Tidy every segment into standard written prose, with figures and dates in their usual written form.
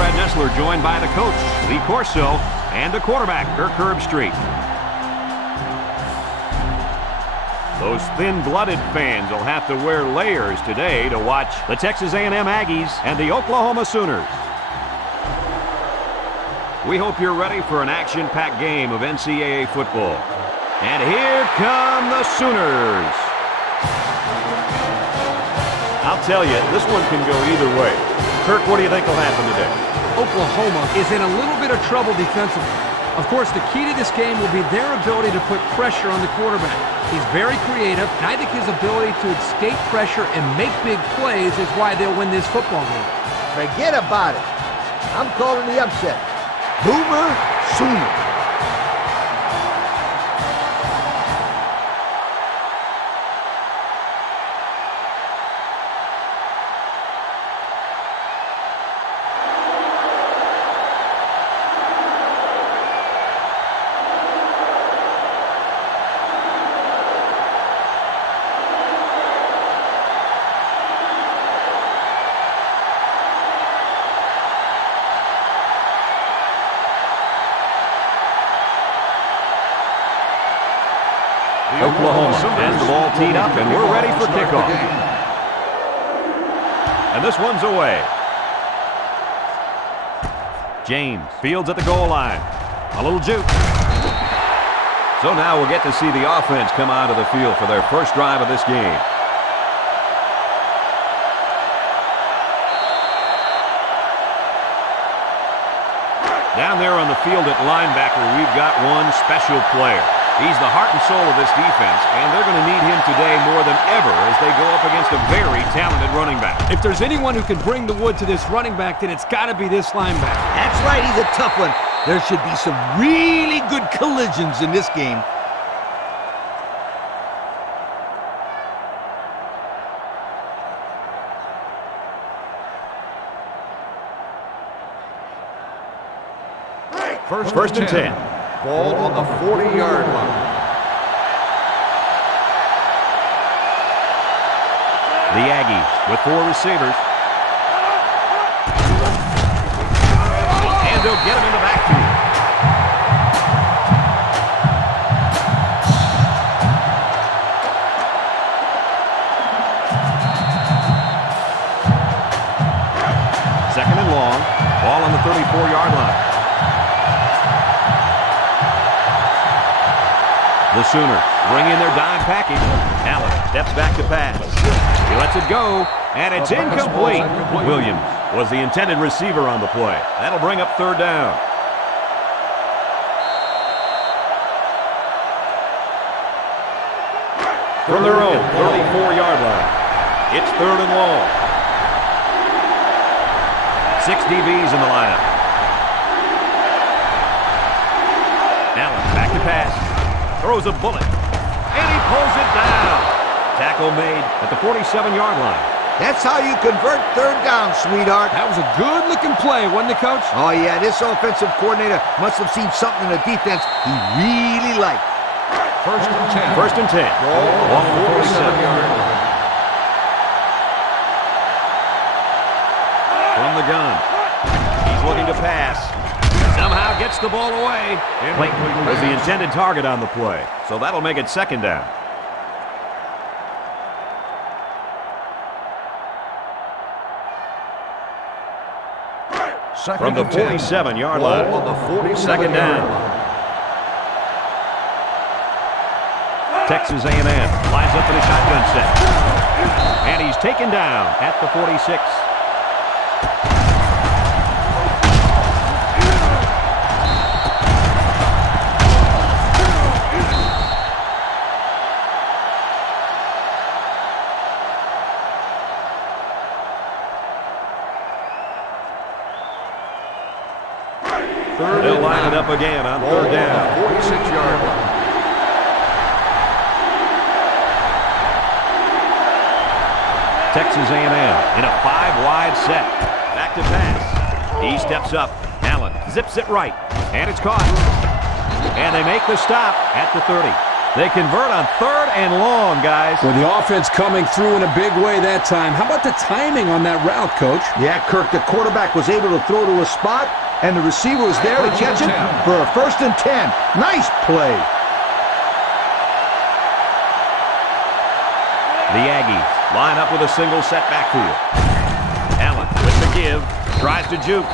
Brad Nessler, joined by the coach, Lee Corso, and the quarterback, Kirk Herbstreit. Those thin-blooded fans will have to wear layers today to watch the Texas A&M Aggies and the Oklahoma Sooners. We hope you're ready for an action-packed game of NCAA football. And here come the Sooners. I'll tell you, this one can go either way. Kirk, what do you think will happen today? Oklahoma is in a little bit of trouble defensively. Of course, the key to this game will be their ability to put pressure on the quarterback. He's very creative, and I think his ability to escape pressure and make big plays is why they'll win this football game. Forget about it. I'm calling the upset. Boomer Sooner. Oklahoma has the ball teed up, and we're ready for kickoff. And this one's away. James fields at the goal line. A little juke. So now we'll get to see the offense come onto the field for their first drive of this game. Down there on the field at linebacker, we've got one special player. He's the heart and soul of this defense, and they're going to need him today more than ever as they go up against a very talented running back. If there's anyone who can bring the wood to this running back, then it's got to be this linebacker. That's right, he's a tough one. There should be some really good collisions in this game. First and 10. Ball on the 40-yard line. The Aggies with 4 receivers. And they'll get him in the backfield. Second and long. Ball on the 34-yard line. The Sooners bring in their dime package. Allen steps back to pass. He lets it go, and it's incomplete. Williams was the intended receiver on the play. That'll bring up third down. From their own 34-yard line, it's third and long. 6 DBs in the lineup. Allen back to pass. Throws a bullet, and he pulls it down. Tackle made at the 47-yard line. That's how you convert third down, sweetheart. That was a good-looking play, wasn't it, Coach? Oh, yeah, this offensive coordinator must have seen something in the defense he really liked. First and 10. First and 10. Ball on the 47-yard line. From the gun. He's looking to pass. Somehow gets the ball away. Clayton was the intended target on the play, so that'll make it second down. From the 47-yard line. On the 47-yard Second down. Texas A&M lines up in a shotgun set. And he's taken down at the 46. They'll line it up again on third down. 46-yard line. Texas A&M in a 5-wide set. Back to pass. He steps up. Allen zips it right. And it's caught. And they make the stop at the 30. They convert on 3rd and long, guys. Well, the offense coming through in a big way that time. How about the timing on that route, Coach? Yeah, Kirk, the quarterback was able to throw to a spot, and the receiver was there to catch it for a 1st and 10. Nice play. The Aggies line up with a single set backfield. Allen with the give, tries to juke.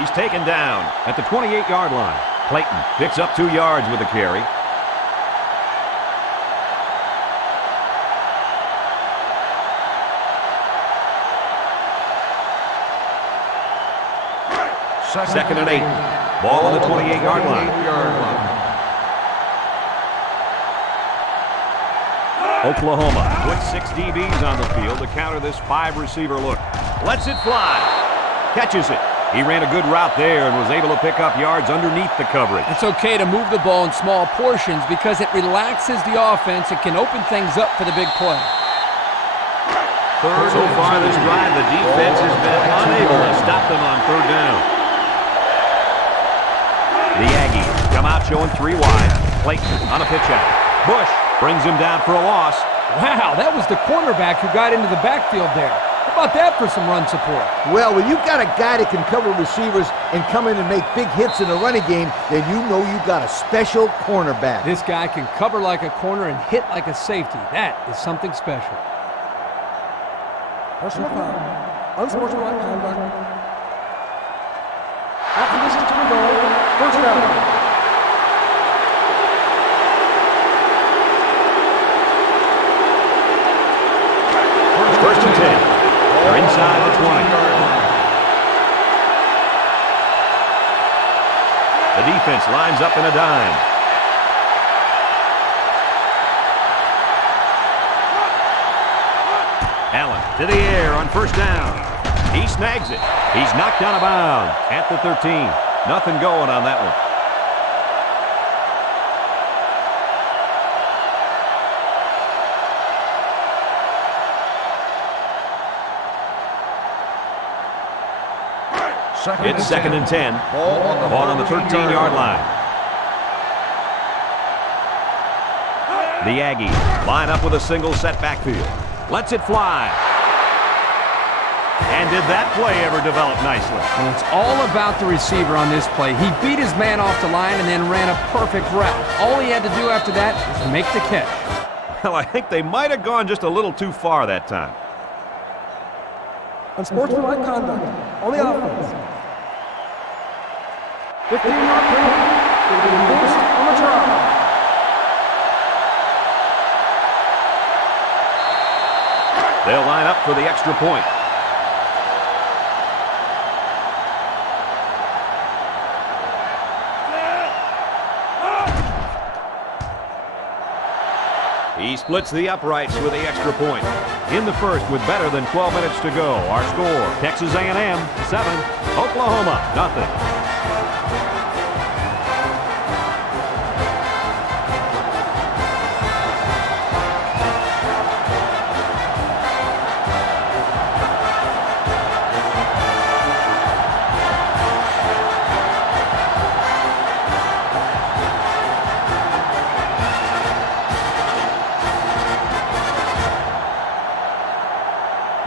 He's taken down at the 28-yard line. Clayton picks up 2 yards with the carry. Second and 8. Ball on the 28-yard line. Oklahoma with 6 DBs on the field to counter this 5-receiver look. Lets it fly. Catches it. He ran a good route there and was able to pick up yards underneath the coverage. It's okay to move the ball in small portions because it relaxes the offense. It can open things up for the big play. So far this drive, the defense has been unable to stop them on 3rd down. The Aggies come out showing 3 wide. Clayton on a pitch out. Bush brings him down for a loss. Wow, that was the cornerback who got into the backfield there. How about that for some run support? Well, when you've got a guy that can cover receivers and come in and make big hits in the running game, then you know you've got a special cornerback. This guy can cover like a corner and hit like a safety. That is something special. Personal foul. Unsportsmanlike conduct. After this is to go, 1st down. First and 10. They're inside the 20. The defense lines up in a dime. Allen to the air on 1st down. He snags it. He's knocked out of bounds at the 13. Nothing going on that one. It's 2nd and 10. Ball on the 13-yard line. The Aggies line up with a single set backfield. Lets it fly. And did that play ever develop nicely? Well, it's all about the receiver on this play. He beat his man off the line and then ran a perfect route. All he had to do after that was make the catch. Well, I think they might have gone just a little too far that time. Unsportsmanlike conduct on the offense. 15-yard penalty. Will be enforced on the try. They'll line up for the extra point. He splits the uprights with the extra point. In the first with better than 12 minutes to go. Our score, Texas A&M 7, Oklahoma 0.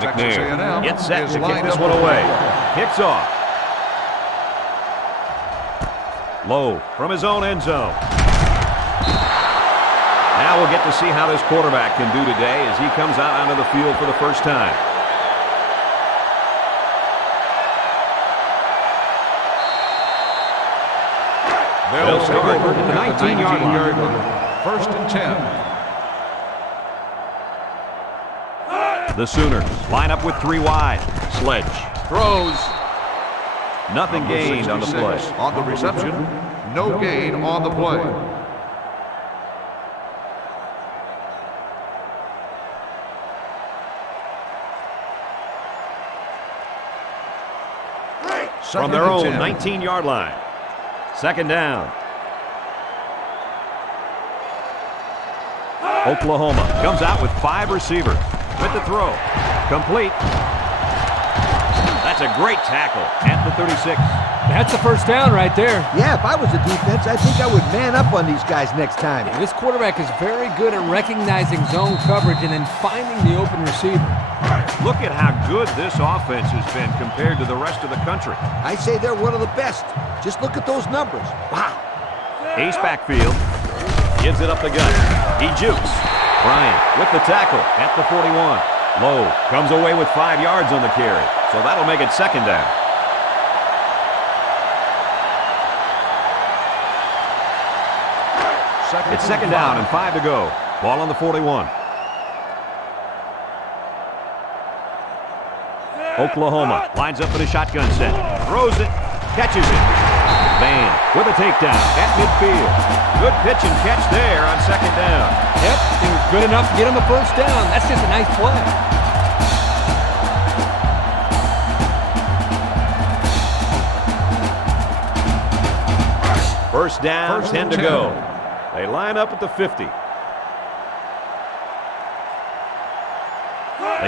McNair gets set to kick this one away. Kicks off. Low from his own end zone. Now we'll get to see how this quarterback can do today as he comes out onto the field for the first time. They'll start at the 19-yard line. 1st and 10. The Sooners line up with 3 wide. Sledge throws. Nothing gained on the play. On the reception, no gain on the play. From their own 19-yard line. 2nd down. Oklahoma comes out with 5 receivers. With the throw. Complete. That's a great tackle at the 36. That's a first down right there. Yeah, if I was the defense, I think I would man up on these guys next time. This quarterback is very good at recognizing zone coverage and then finding the open receiver. Look at how good this offense has been compared to the rest of the country. I say they're one of the best. Just look at those numbers. Wow. Ace backfield. Gives it up the gut. He jukes. Bryant with the tackle at the 41. Lowe comes away with 5 yards on the carry. So that'll make it second down. It's second down and 5 to go. Ball on the 41. Oklahoma lines up in a shotgun set. Throws it. Catches it. Van with a takedown at midfield. Good pitch and catch there on second down. Yep, it was good enough to get him the first down. That's just a nice play. First down, 10 to go. They line up at the 50. They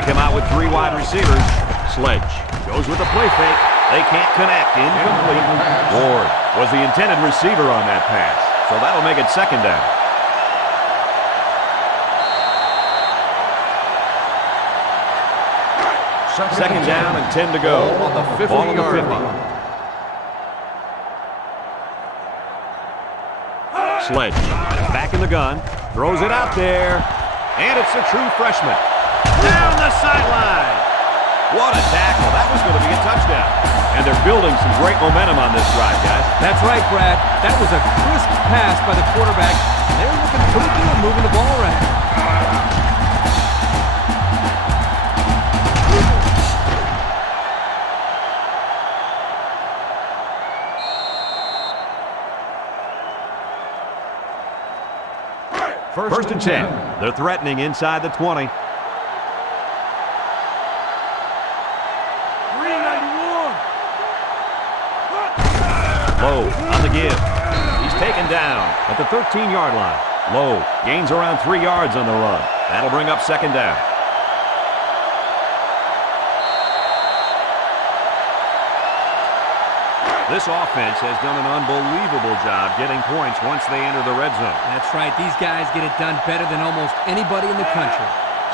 come out with 3 wide receivers. Sledge goes with a play fake. They can't connect. Incomplete. Ward was the intended receiver on that pass. So that'll make it second down. Second down and 10 to go. On the 50 Ball on the 50. Sledge back in the gun. Throws it out there. And it's a true freshman. Down the sideline. What a tackle. That was going to be a touchdown. And they're building some great momentum on this drive, guys. That's right, Brad. That was a crisp pass by the quarterback. They're looking pretty good moving the ball around. First and 10. They're threatening inside the 20. Lowe on the give. He's taken down at the 13-yard line. Lowe gains around 3 yards on the run. That'll bring up second down. This offense has done an unbelievable job getting points once they enter the red zone. That's right. These guys get it done better than almost anybody in the country.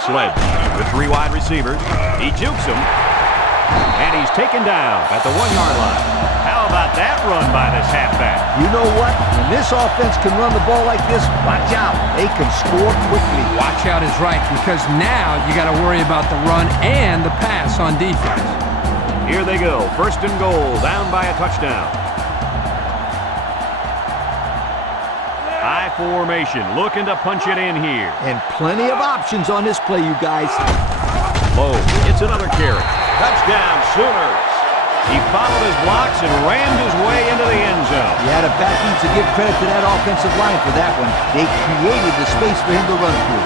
Sledge with 3 wide receivers. He jukes them. And he's taken down at the 1-yard line. How about that run by this halfback? You know what? When this offense can run the ball like this, watch out. They can score quickly. Watch out is right, because now you got to worry about the run and the pass on defense. Here they go. First and goal, down by a touchdown. High formation, looking to punch it in here. And plenty of options on this play, you guys. Lowe gets another carry. Touchdown, Sooners. He followed his blocks and rammed his way into the end zone. Yeah, the back needs to give credit to that offensive line for that one. They created the space for him to run through.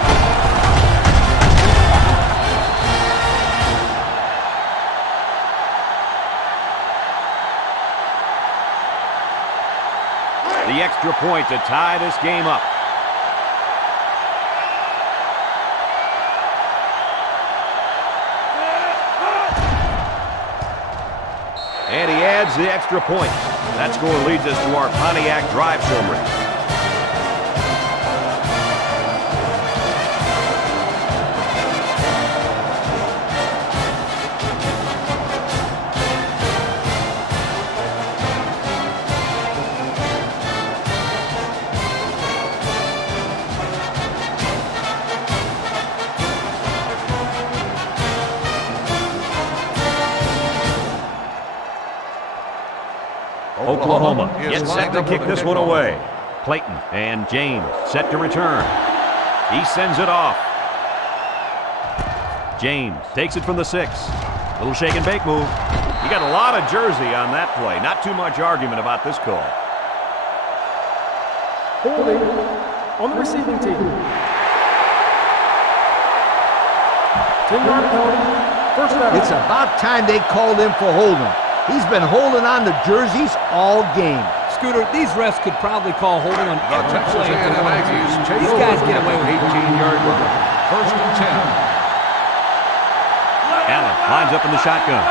The extra point to tie this game up. And he adds the extra point. That score leads us to our Pontiac drive summary. Oklahoma gets set to kick this one away. Clayton and James set to return. He sends it off. James takes it from the 6. Little shake and bake move. You got a lot of jersey on that play. Not too much argument about this call. Holding on the receiving team. 10-yard penalty. First down. It's about time they called him for holding. He's been holding on to jerseys all game. Scooter, these refs could probably call holding on The every play. TexasA&M Aggies take These guys get away with 18-yard line. First and 10. Allen lines up in the shotgun.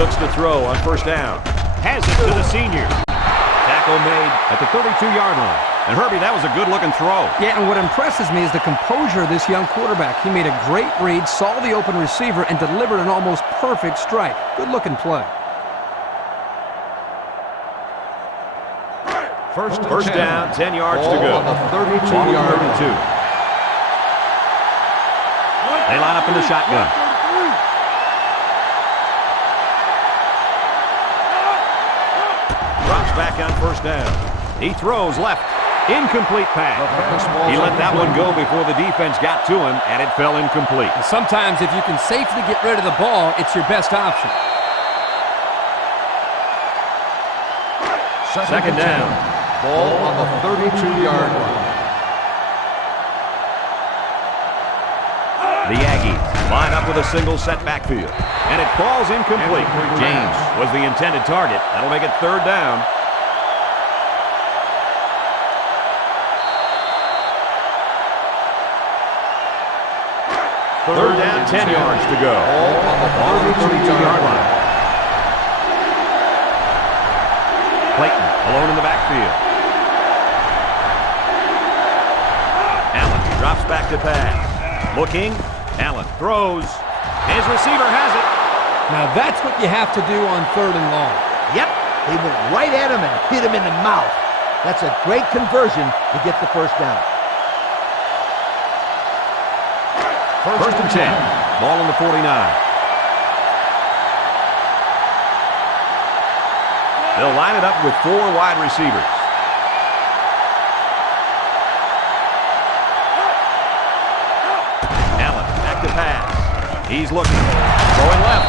looks to throw on first down. Has it to the senior. Tackle made at the 32-yard line. And Herbie, that was a good-looking throw. Yeah, and what impresses me is the composure of this young quarterback. He made a great read, saw the open receiver, and delivered an almost perfect strike. Good-looking play. First down, 10 yards to Ball go. on the 32-yard line. 32. They line up in the shotgun. Drops back on first down. He throws left. Incomplete pass. He let that one go before the defense got to him, and it fell incomplete. Sometimes if you can safely get rid of the ball, it's your best option. Second down. Ball on the 32-yard line. The Aggies line up with a single set backfield. And it falls incomplete. James was the intended target. That'll make it third down. Third down, 10 yards to go. Ball on the 32-yard line. Clayton alone in the backfield. Allen drops back to pass. Looking. Allen throws. His receiver has it. Now that's what you have to do on third and long. Yep, they went right at him and hit him in the mouth. That's a great conversion to get the first down. First and 10. Ball on the 49. They'll line it up with 4 wide receivers. Allen back to pass. He's looking. Throwing left.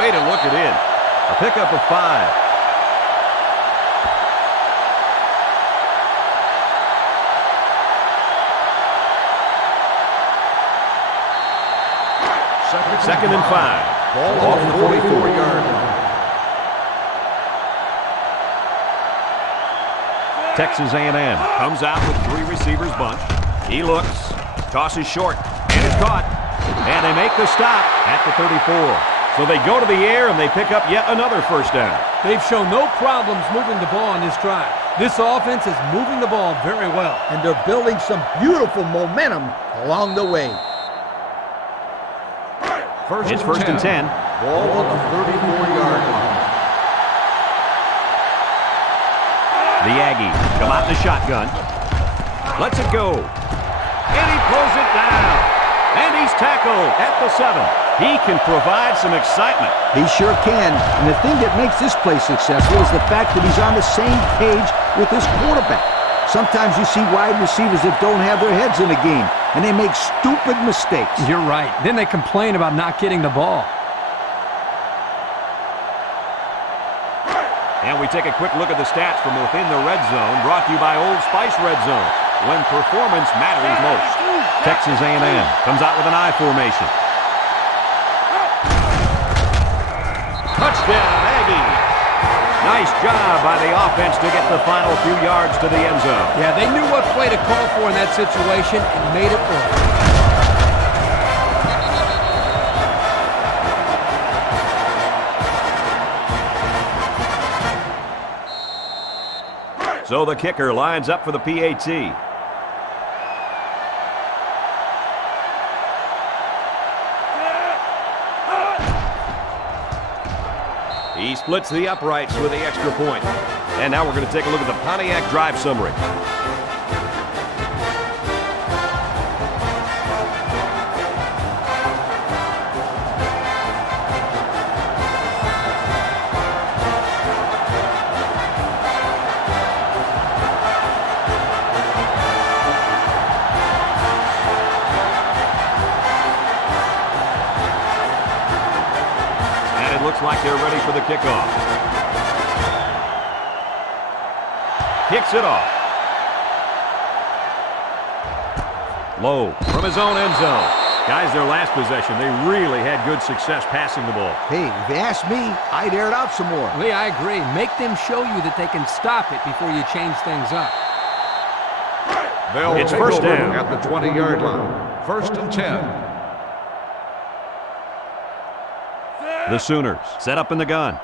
Way to look it in. A pickup of 5. Second and 5. Ball on the 44-yard line. Texas A&M comes out with 3 receivers bunch. He looks, tosses short, and it's caught. And they make the stop at the 34. So they go to the air and they pick up yet another first down. They've shown no problems moving the ball on this drive. This offense is moving the ball very well. And they're building some beautiful momentum along the way. It's first and 10. Ball on the 34-yard line. The Aggies come out in the shotgun. Lets it go. And he pulls it down. And he's tackled at the 7. He can provide some excitement. He sure can. And the thing that makes this play successful is the fact that he's on the same page with his quarterback. Sometimes you see wide receivers that don't have their heads in the game, and they make stupid mistakes. You're right. Then they complain about not getting the ball. And we take a quick look at the stats from within the red zone, brought to you by Old Spice Red Zone, when performance matters most. Texas A&M comes out with an I formation. Touchdown, Aggies! Nice job by the offense to get the final few yards to the end zone. Yeah, they knew what play to call for in that situation and made it work. So the kicker lines up for the PAT. He splits the uprights with the extra point. And now we're going to take a look at the Pontiac drive summary. Looks like they're ready for the kickoff. Kicks it off. Low from his own end zone. Guys, their last possession, they really had good success passing the ball. Hey, if you ask me, I'd air it out some more. Lee, I agree. Make them show you that they can stop it before you change things up. They'll It's take first over down. at the 20-yard line. First and 10. The Sooners set up in the gun.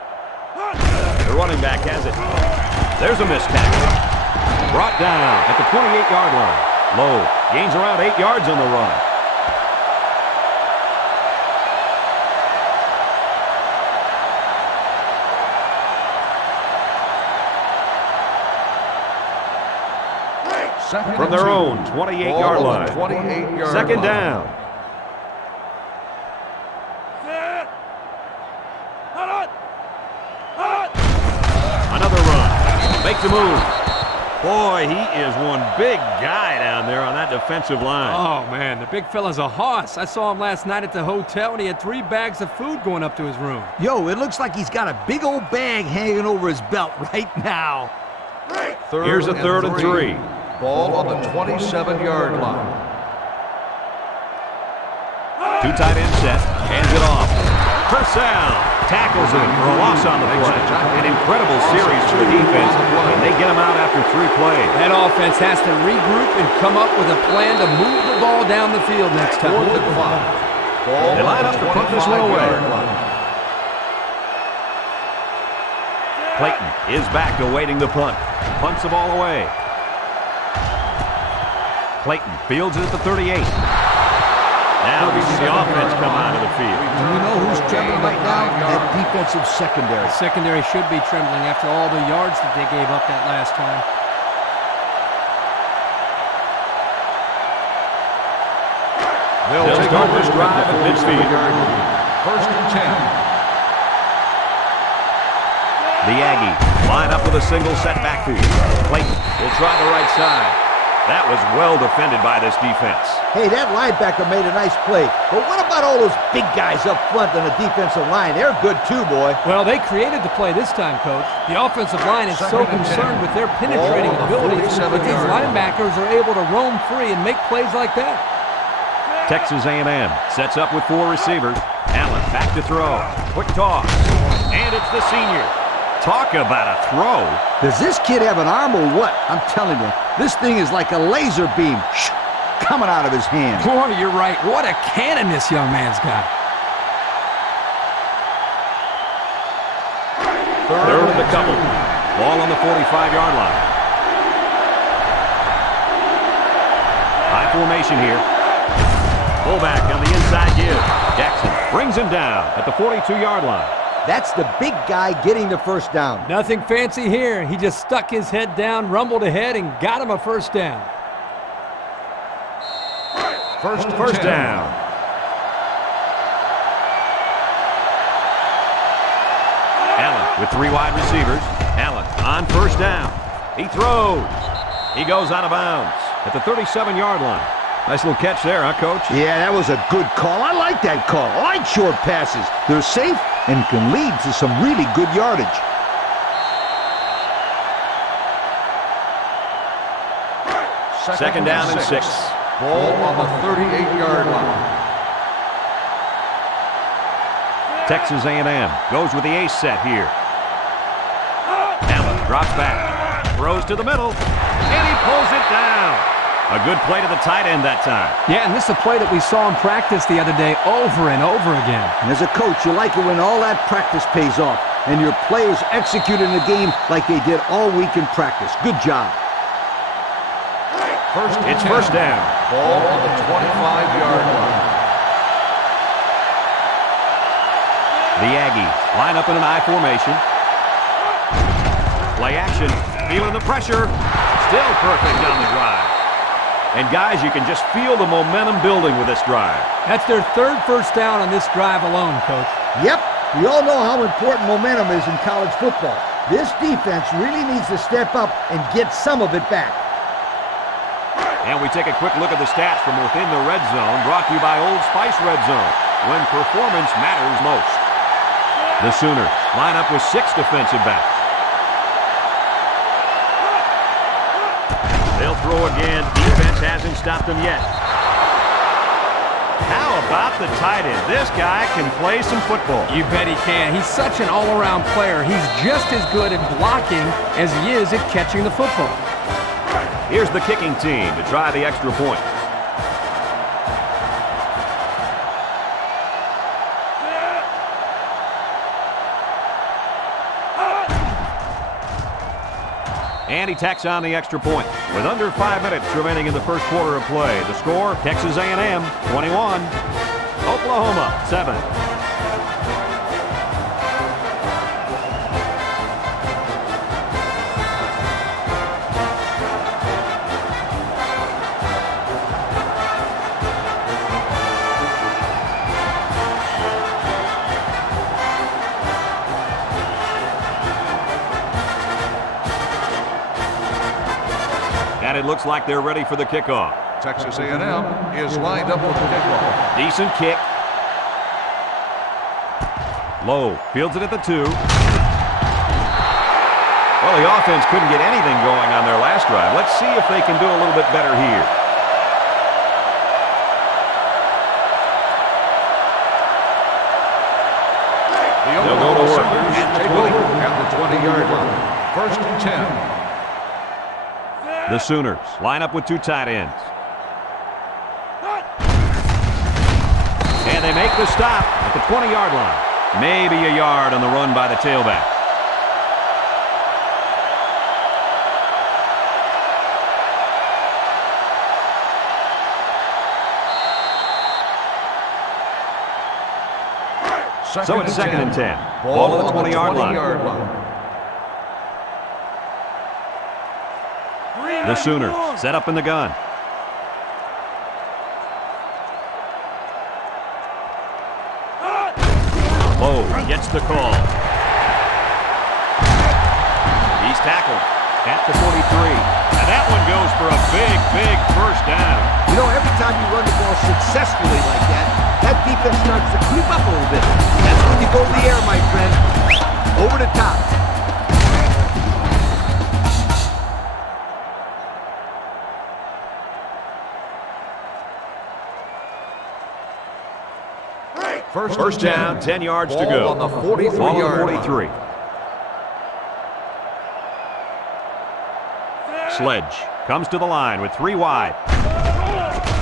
The running back has it. There's a missed tackle. Brought down at the 28-yard line. Lowe gains around 8 yards on the run. From their own 28-yard line. 28-yard Second line. down. Another run. Make the move. Boy, he is one big guy down there on that defensive line. Oh, man, the big fella's a hoss. I saw him last night at the hotel, and he had 3 bags of food going up to his room. Yo, it looks like he's got a big old bag hanging over his belt right now. Here's a third and 3. Ball on the 27-yard line. 2 tight end set. Hands it off. Purcell tackles him for a loss on the play. An incredible series for the defense, and they get him out after 3 plays. That offense has to regroup and come up with a plan to move the ball down the field next time. Fourth and 5. Ball They line up to punt this one away. Clayton is back awaiting the punt. Punts the ball away. Clayton fields it at the 38. Now we see the offense come out of the field. Do you know who's trembling right now? That defensive secondary. Secondary should be trembling after all the yards that they gave up that last time. They'll start this drive at midfield. First and 10. The Aggies line up with a single set backfield. Clayton will try the right side. That was well defended by this defense. Hey, that linebacker made a nice play. But what about all those big guys up front on the defensive line? They're good too, boy. Well, they created the play this time, Coach. The offensive line is so concerned with their penetrating abilities that these linebackers are able to roam free and make plays like that. Texas A&M sets up with 4 receivers. Allen back to throw. Quick toss. And it's the senior. Talk about a throw. Does this kid have an arm or what? I'm telling you, this thing is like a laser beam coming out of his hand. Boy, you're right. What a cannon this young man's got. Third and a couple. Ball on the 45-yard line. High formation here. Fullback on the inside give. Jackson brings him down at the 42-yard line. That's the big guy getting the first down. Nothing fancy here. He just stuck his head down, rumbled ahead, and got him a first down. First down. Allen with 3 wide receivers. Allen on first down. He throws. He goes out of bounds at the 37-yard line. Nice little catch there, huh, Coach? Yeah, that was a good call. I like that call. I like short passes. They're safe and can lead to some really good yardage. Second down and 6. Ball on the 38-yard line. Texas A&M goes with the ace set here. Allen drops back, throws to the middle, and he pulls it down. A good play to the tight end that time. Yeah, and this is a play that we saw in practice the other day over and over again. And as a coach, you like it when all that practice pays off and your players execute in the game like they did all week in practice. Good job. It's first down. Ball on the 25-yard line. The Aggies line up in an I formation. Play action, feeling the pressure. Still perfect on the drive. And guys, you can just feel the momentum building with this drive. That's their 3rd first down on this drive alone, Coach. Yep, we all know how important momentum is in college football. This defense really needs to step up and get some of it back. And we take a quick look at the stats from within the red zone, brought to you by Old Spice Red Zone, when performance matters most. The Sooners line up with 6 defensive backs. They'll throw again. Defense hasn't stopped them yet. How about the tight end? This guy can play some football. You bet he can. He's such an all-around player. He's just as good at blocking as he is at catching the football. Here's the kicking team to try the extra point. And he tacks on the extra point. With under 5 minutes remaining in the first quarter of play, the score, Texas A&M 21, Oklahoma 7. And it looks like they're ready for the kickoff. Texas A&M is lined up for the kickoff. Decent kick. Low. Fields it at the 2. Well, the offense couldn't get anything going on their last drive. Let's see if they can do a little bit better here. They'll go to work. At the 20-yard line. First and 10. The Sooners line up with 2 tight ends. And they make the stop at the 20-yard line. Maybe a yard on the run by the tailback. So it's second and 10. Ball at the 20-yard line. The Sooners set up in the gun. Lowe gets the call. He's tackled at the 43. And that one goes for a big, big first down. You know, every time you run the ball successfully like that, that defense starts to creep up a little bit. That's when you go to the air, my friend. Over the top. First down, 10 yards to go. On the 43-yard line. 43. Sledge comes to the line with 3 wide.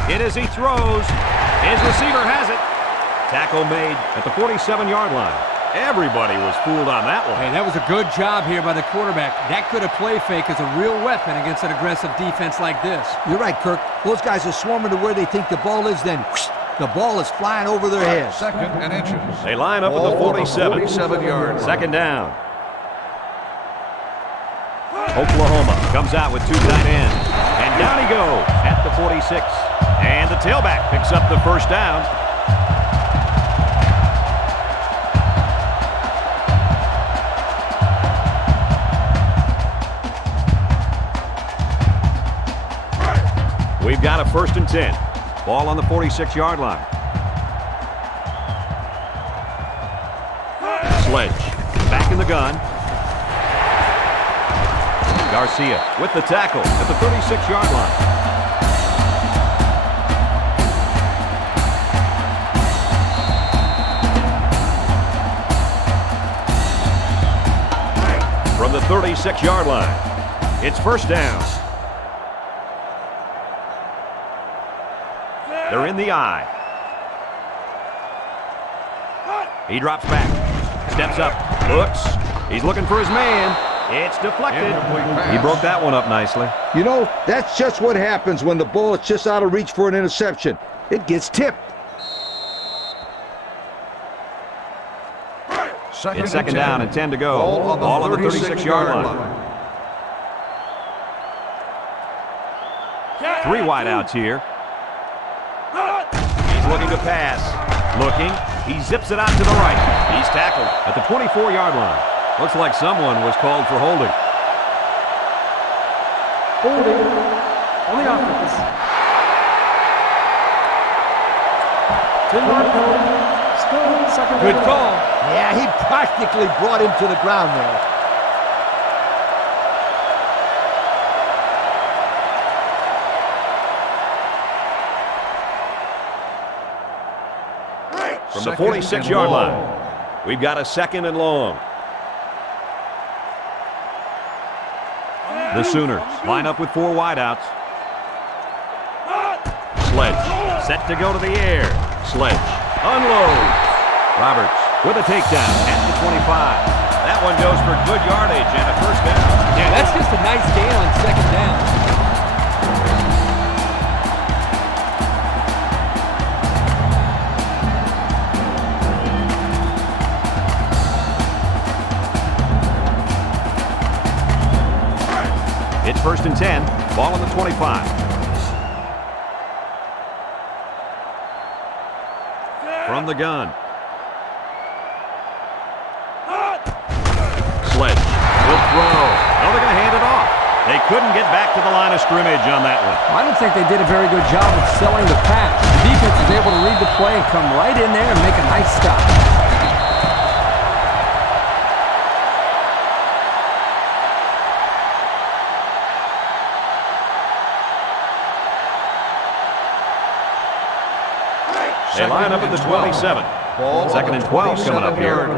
In as he throws. His receiver has it. Tackle made at the 47-yard line. Everybody was fooled on that one. Hey, that was a good job here by the quarterback. That could have play fake as a real weapon against an aggressive defense like this. You're right, Kirk. Those guys are swarming to where they think the ball is, then whoosh, the ball is flying over their heads. Second and inches. They line up at the 47. 47-yard line. Second down. Oklahoma comes out with 2 tight ends. And down he goes at the 46. And the tailback picks up the first down. We've got a first and 10. Ball on the 46-yard line. Sledge back in the gun. Garcia with the tackle at the 36-yard line. From the 36-yard line, it's first down. They're in the eye. He drops back, steps up, looks. He's looking for his man. It's deflected. He broke that one up nicely. You know, that's just what happens when the ball is just out of reach for an interception. It gets tipped. It's second down and 10 to go. Ball on the 36-yard line. 3 wide outs here. He's looking to pass. Looking. He zips it out to the right. He's tackled at the 24-yard line. Looks like someone was called for holding. Holding on the offense. 10-yard penalty. Still second. Good call. Yeah, he practically brought him to the ground there. From the 46-yard line, we've got a second and long. The Sooners line up with 4 wideouts. Sledge set to go to the air. Sledge unloads. Roberts with a takedown at the 25. That one goes for good yardage and a first down. Yeah, that's just a nice gain on second down. It's 1st and 10. Ball on the 25. From the gun. Sledge will throw. No, they're going to hand it off. They couldn't get back to the line of scrimmage on that one. I don't think they did a very good job of selling the pass. The defense was able to read the play and come right in there and make a nice stop. They line up at the 27. Second and 12 coming up here.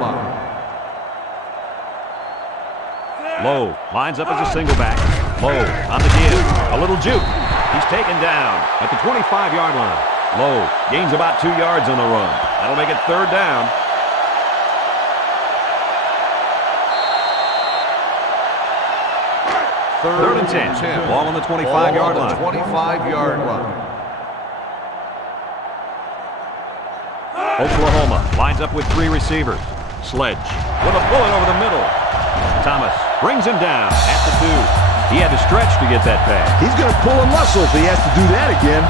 Lowe lines up as a single back. Lowe on the give. A little juke. He's taken down at the 25-yard line. Lowe gains about 2 yards on the run. That'll make it 3rd down. Third and 10. Ball on the 25-yard line. 25-yard line. Oklahoma lines up with 3 receivers. Sledge with a bullet over the middle. Thomas brings him down at the 2. He had to stretch to get that pass. He's going to pull a muscle if he has to do that again.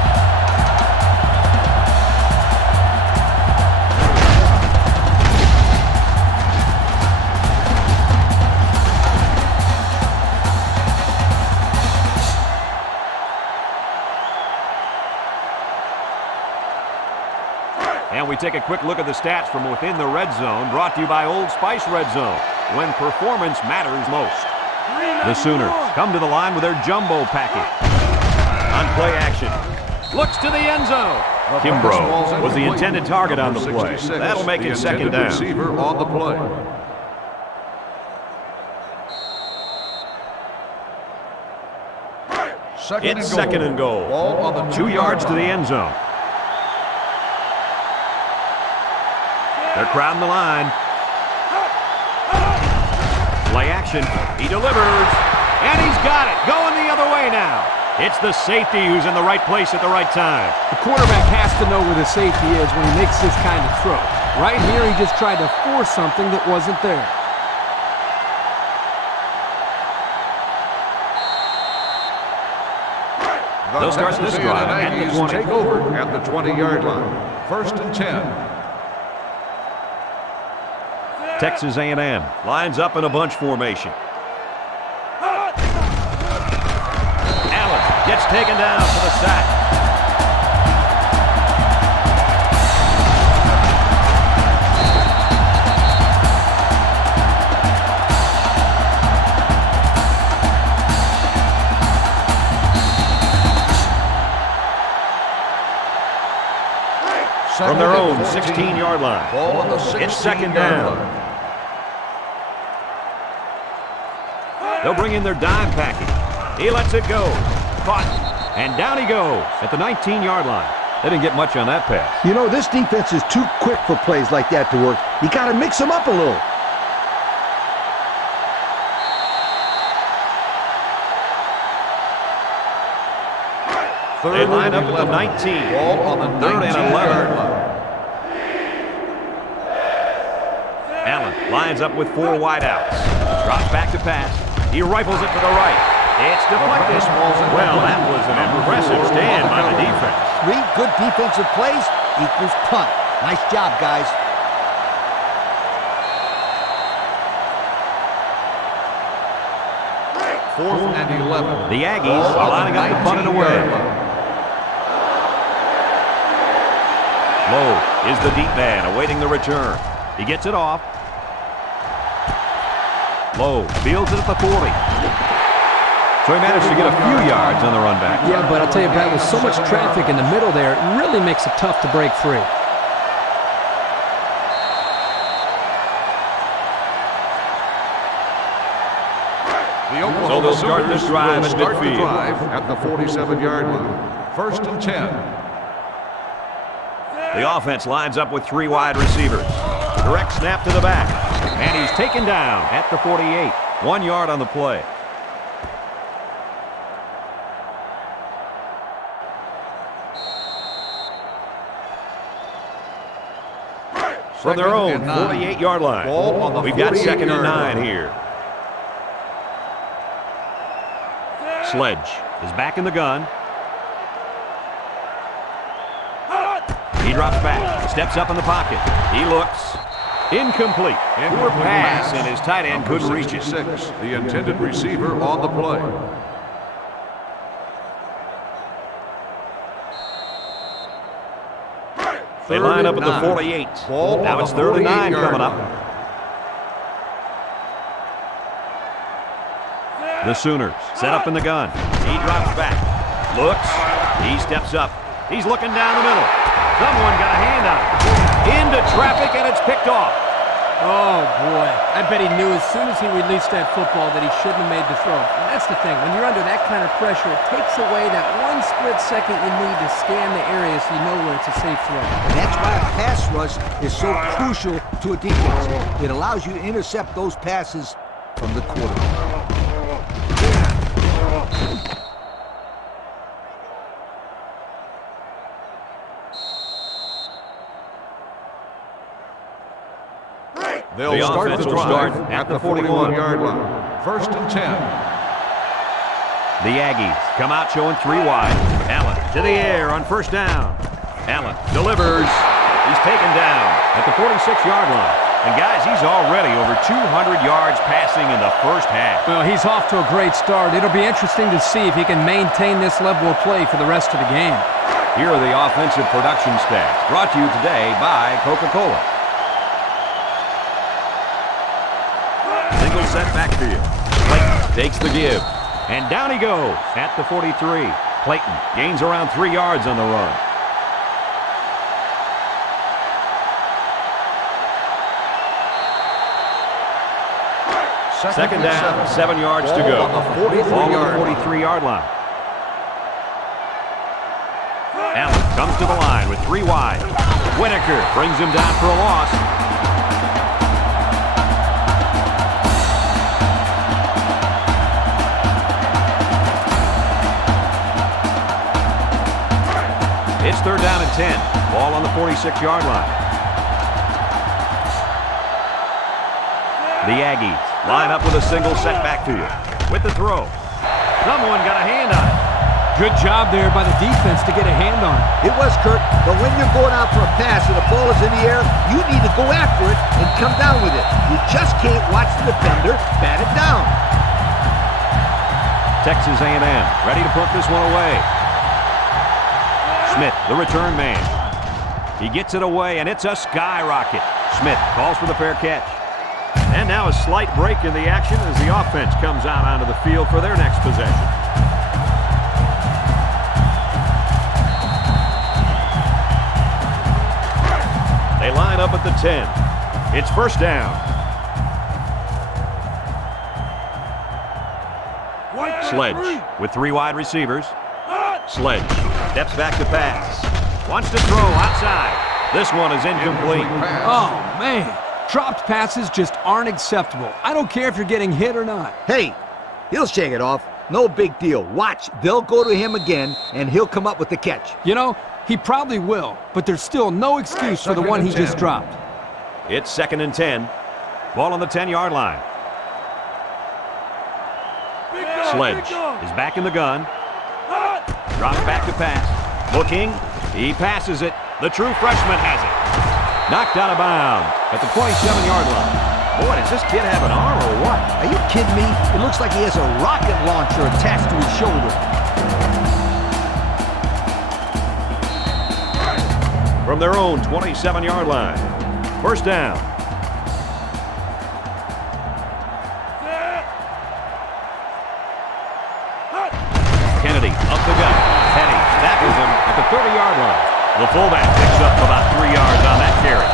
And we take a quick look at the stats from within the red zone, brought to you by Old Spice Red Zone, when performance matters most. The Sooners come to the line with their jumbo package. On play action, looks to the end zone. Kimbrough was the intended target on the play. That'll make it 2nd down. Receiver on the play. It's 2nd and goal. Ball on the 2 yards to the end zone. They're crowding the line. Play action. He delivers. And he's got it. Going the other way now. It's the safety who's in the right place at the right time. The quarterback has to know where the safety is when he makes this kind of throw. Right here, he just tried to force something that wasn't there. They'll start this drive at the 20. Take over at the 20-yard line. 1st and 10. Texas A&M lines up in a bunch formation. Allen gets taken down for the sack. From their own 16-yard line. It's 2nd down. They'll bring in their dime package. He lets it go. Caught. And down he goes at the 19-yard line. They didn't get much on that pass. You know, this defense is too quick for plays like that to work. You got to mix them up a little. They line up at the 19. Ball on the 3rd and 11. Allen lines up with 4 wideouts. Drops back to pass. He rifles it to the right. It's deflected. Well, that was an impressive stand by the defense. 3 good defensive plays equals punt. Nice job, guys. Fourth and 11. The Aggies are lining up to punt it away. Lowe is the deep man awaiting the return. He gets it off. Lowe fields it at the 40. So he managed to get a few yards on the run back. Yeah, but I'll tell you, Brad, with so much traffic in the middle there, it really makes it tough to break free. So they'll start this drive at midfield. At the 47-yard line. 1st and 10. The offense lines up with 3 wide receivers. Direct snap to the back. And he's taken down at the 48. 1 yard on the play. From their own 48-yard line. We've got 2nd and 9 here. Sledge is back in the gun. He drops back, steps up in the pocket. He looks. Incomplete. Poor pass, and his tight end couldn't reach it. The intended receiver on the play. They line up at the 48. Now it's 3rd and 9 coming up. The Sooners set up in the gun. He drops back. Looks. He steps up. He's looking down the middle. Someone got a hand on it. Into traffic, and it's picked off. Oh, boy. I bet he knew as soon as he released that football that he shouldn't have made the throw. And that's the thing. When you're under that kind of pressure, it takes away that 1 split second you need to scan the area so you know where it's a safe throw. And that's why a pass rush is so crucial to a defense. It allows you to intercept those passes from the quarterback. They'll start the drive at the 41-yard line. 1st and 10. The Aggies come out showing 3 wide. Allen to the air on 1st down. Allen delivers. He's taken down at the 46-yard line. And, guys, he's already over 200 yards passing in the first half. Well, he's off to a great start. It'll be interesting to see if he can maintain this level of play for the rest of the game. Here are the offensive production stats brought to you today by Coca-Cola. Single set backfield. Clayton takes the give. And down he goes at the 43. Clayton gains around 3 yards on the run. Second down, 7 yards to go. Ball on the 43-yard line. Allen comes to the line with 3 wide. Whitaker brings him down for a loss. It's 3rd down and 10. Ball on the 46-yard line. The Aggies line up with a single set backfield. With the throw. Someone got a hand on it. Good job there by the defense to get a hand on it. It was, Kurt, but when you're going out for a pass and the ball is in the air, you need to go after it and come down with it. You just can't watch the defender bat it down. Texas A&M ready to put this one away. Smith, the return man. He gets it away, and it's a skyrocket. Smith calls for the fair catch. And now a slight break in the action as the offense comes out onto the field for their next possession. They line up at the 10. It's 1st down. Sledge with 3 wide receivers. Sledge steps back to pass. Wants to throw outside. This one is incomplete. Oh, man. Dropped passes just aren't acceptable. I don't care if you're getting hit or not. Hey, he'll shake it off. No big deal. Watch, they'll go to him again, and he'll come up with the catch. You know, he probably will, but there's still no excuse for the one he just dropped. It's 2nd and 10. Ball on the 10-yard line. Sledge is back in the gun. Drops back to pass. Looking. He passes it. The true freshman has it. Knocked out of bounds at the 27-yard line. Boy, does this kid have an arm or what? Are you kidding me? It looks like he has a rocket launcher attached to his shoulder. From their own 27-yard line. 1st down. Kennedy up the gut. Petty tackles him at the 30-yard line. The fullback picks up about 3 yards on that carry.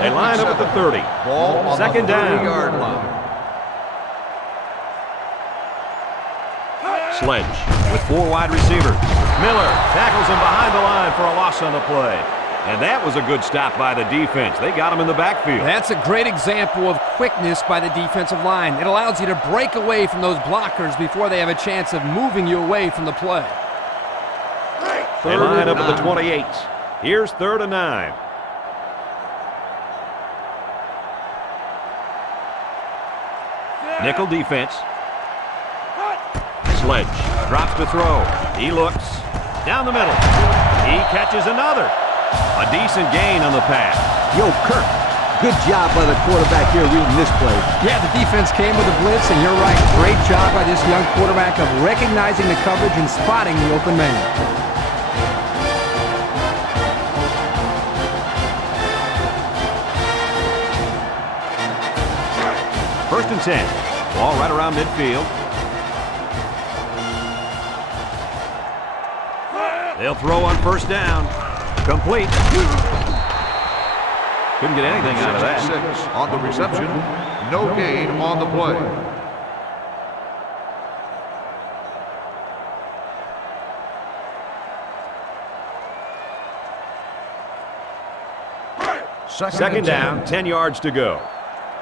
They line up at the 30. Ball on 2nd the down. 30-yard line. Sledge with 4 wide receivers. Miller tackles him behind the line for a loss on the play. And that was a good stop by the defense. They got him in the backfield. That's a great example of quickness by the defensive line. It allows you to break away from those blockers before they have a chance of moving you away from the play. They line up at the 28. Here's 3rd and 9. Nickel defense. Sledge drops to throw. He looks down the middle. He catches another. A decent gain on the pass. Yo, Kirk, good job by the quarterback here reading this play. Yeah, the defense came with a blitz, and you're right. Great job by this young quarterback of recognizing the coverage and spotting the open man. 1st and 10. Ball right around midfield. They'll throw on 1st down. Complete. Couldn't get anything out of that. 6 on the reception. No gain on the play. Second down, 10 yards to go.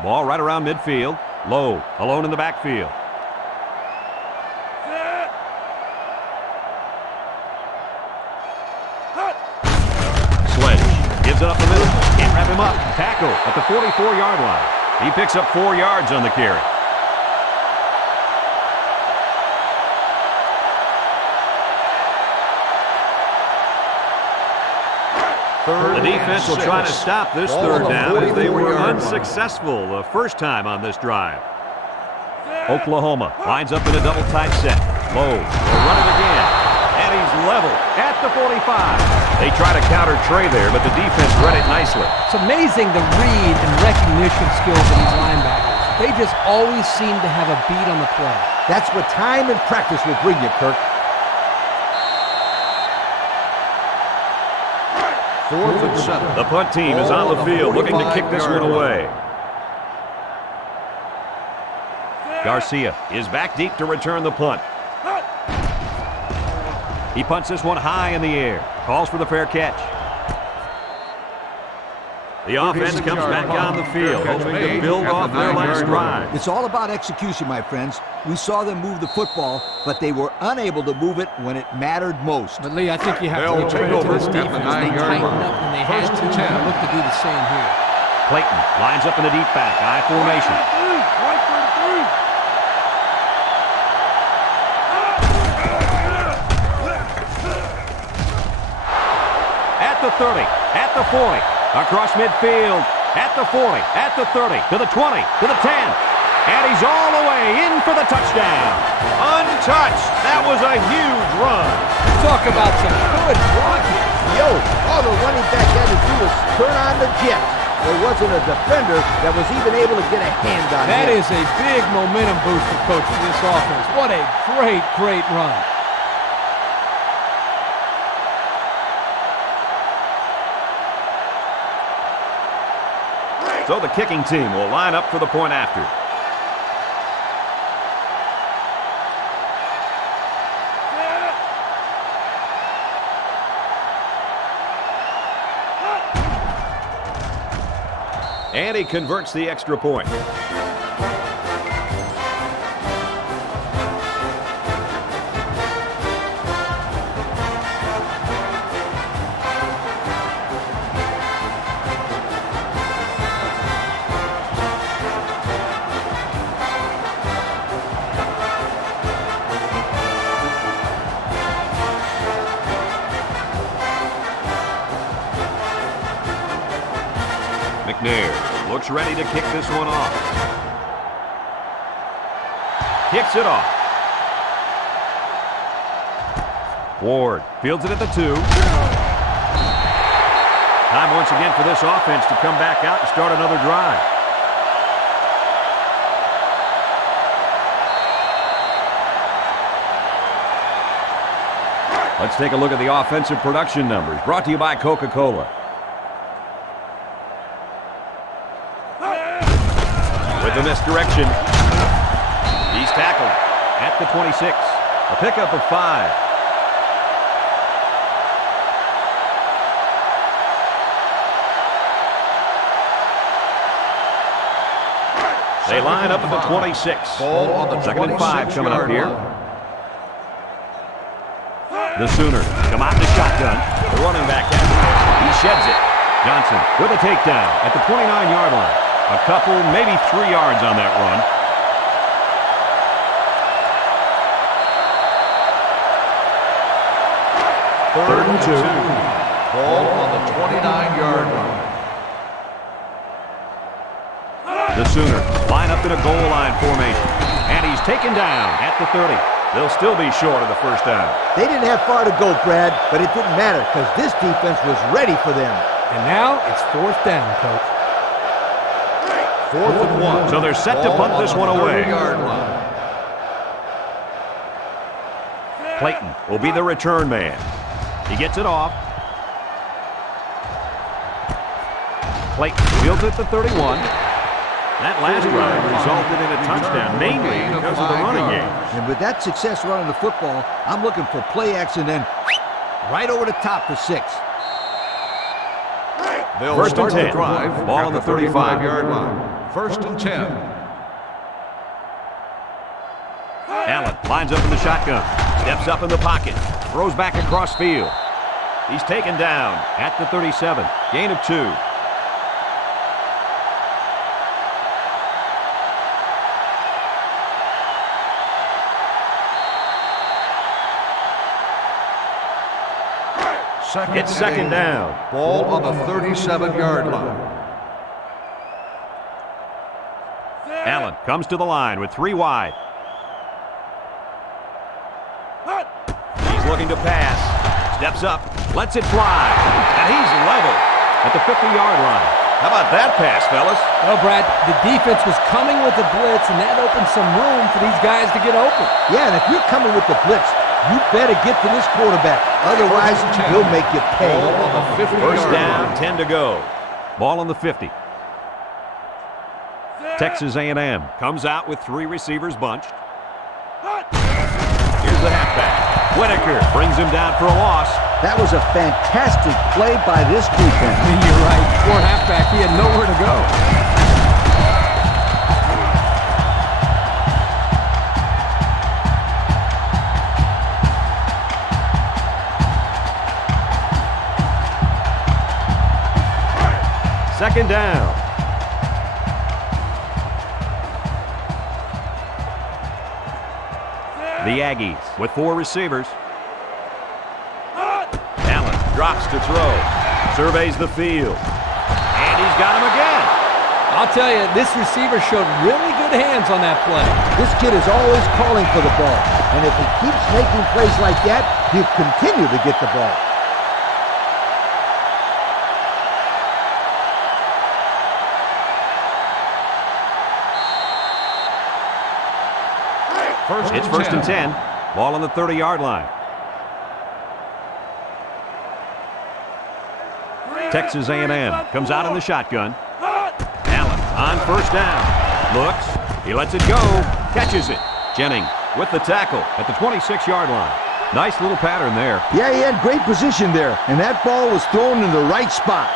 Ball right around midfield. Low, alone in the backfield. Sledge gives it up the middle. Can't wrap him up. Tackle at the 44-yard line. He picks up 4 yards on the carry. The defense will try to stop this 3rd down as they were unsuccessful the first time on this drive. Oklahoma lines up in a double tight set. Low, they'll run it again. And he's level at the 45. They try to counter Trey there, but the defense read it nicely. It's amazing the read and recognition skills of these linebackers. They just always seem to have a beat on the play. That's what time and practice will bring you, Kirk. 4th and 7. The punt team is on the field looking to kick this one away. Garcia is back deep to return the punt. He punts this one high in the air. Calls for the fair catch. The offense comes back on the field, hoping to build off their last drive. It's all about execution, my friends. We saw them move the football, but they were unable to move it when it mattered most. But, Lee, I think you have to They'll give take credit to over this at the defense. They 9-yard tightened line. up when they had 1st to, and 10. and look to do the same here. Clayton lines up in the deep back, I formation. At the 30, at the 40, across midfield, at the 40, at the 30, to the 20, to the 10. And he's all the way in for the touchdown. Untouched. That was a huge run. Talk about some good blocking. Yo, all the running back had to do was turn on the jet. There wasn't a defender that was even able to get a hand on him. That is a big momentum booster, coach, for this offense. What a great, great run. So the kicking team will line up for the point after. And he converts the extra point. McNair looks ready to kick this one off. Kicks it off. Ward fields it at the 2. Time once again for this offense to come back out and start another drive. Let's take a look at the offensive production numbers, brought to you by Coca-Cola. With the misdirection, he's tackled at the 26. A pickup of 5. They line up at the 26. Ball on the 2nd and 5 coming up here. line. The Sooners come out in the shotgun. The running back has it. He sheds it. Johnson with a takedown at the 29-yard line. A couple, maybe 3 yards on that run. Third and 2. Ball on the 29-yard line. The Sooners line up in a goal line formation. And he's taken down at the 30. They'll still be short of the first down. They didn't have far to go, Brad, but it didn't matter because this defense was ready for them. And now it's 4th down, Coach. 4th and 1. So they're set to punt this one away. 30-yard line. Clayton will be the return man. He gets it off. Clayton fields at the 31. That last run resulted in a touchdown, mainly because of the running game. And with that success running the football, I'm looking for play action then right over the top for 6. They'll First and start the 10. drive Ball at on the the 35. 35-yard line. First and 10. Allen lines up in the shotgun, steps up in the pocket, throws back across field. He's taken down at the 37. Gain of 2. It's second down. Ball on the 37-yard line. Allen comes to the line with 3 wide. He's looking to pass. Steps up, lets it fly, and he's level at the 50-yard line. How about that pass, fellas? Well, Brad, the defense was coming with the blitz, and that opened some room for these guys to get open. Yeah, and if you're coming with the blitz, you better get to this quarterback. Otherwise, he'll make you pay. Ball on the 50-yard First down, line. 10 to go. Ball on the 50. Texas A&M comes out with 3 receivers bunched. Here's the halfback. Whitaker brings him down for a loss. That was a fantastic play by this defense. You're right. Poor halfback, he had nowhere to go. Second down. The Aggies with 4 receivers. Allen drops to throw. Surveys the field. And he's got him again. I'll tell you, this receiver showed really good hands on that play. This kid is always calling for the ball. And if he keeps making plays like that, he'll continue to get the ball. It's first and 10. Ball on the 30-yard line. Texas A&M comes out in the shotgun. Allen on first down. Looks. He lets it go. Catches it. Jennings with the tackle at the 26-yard line. Nice little pattern there. Yeah, he had great position there. And that ball was thrown in the right spot.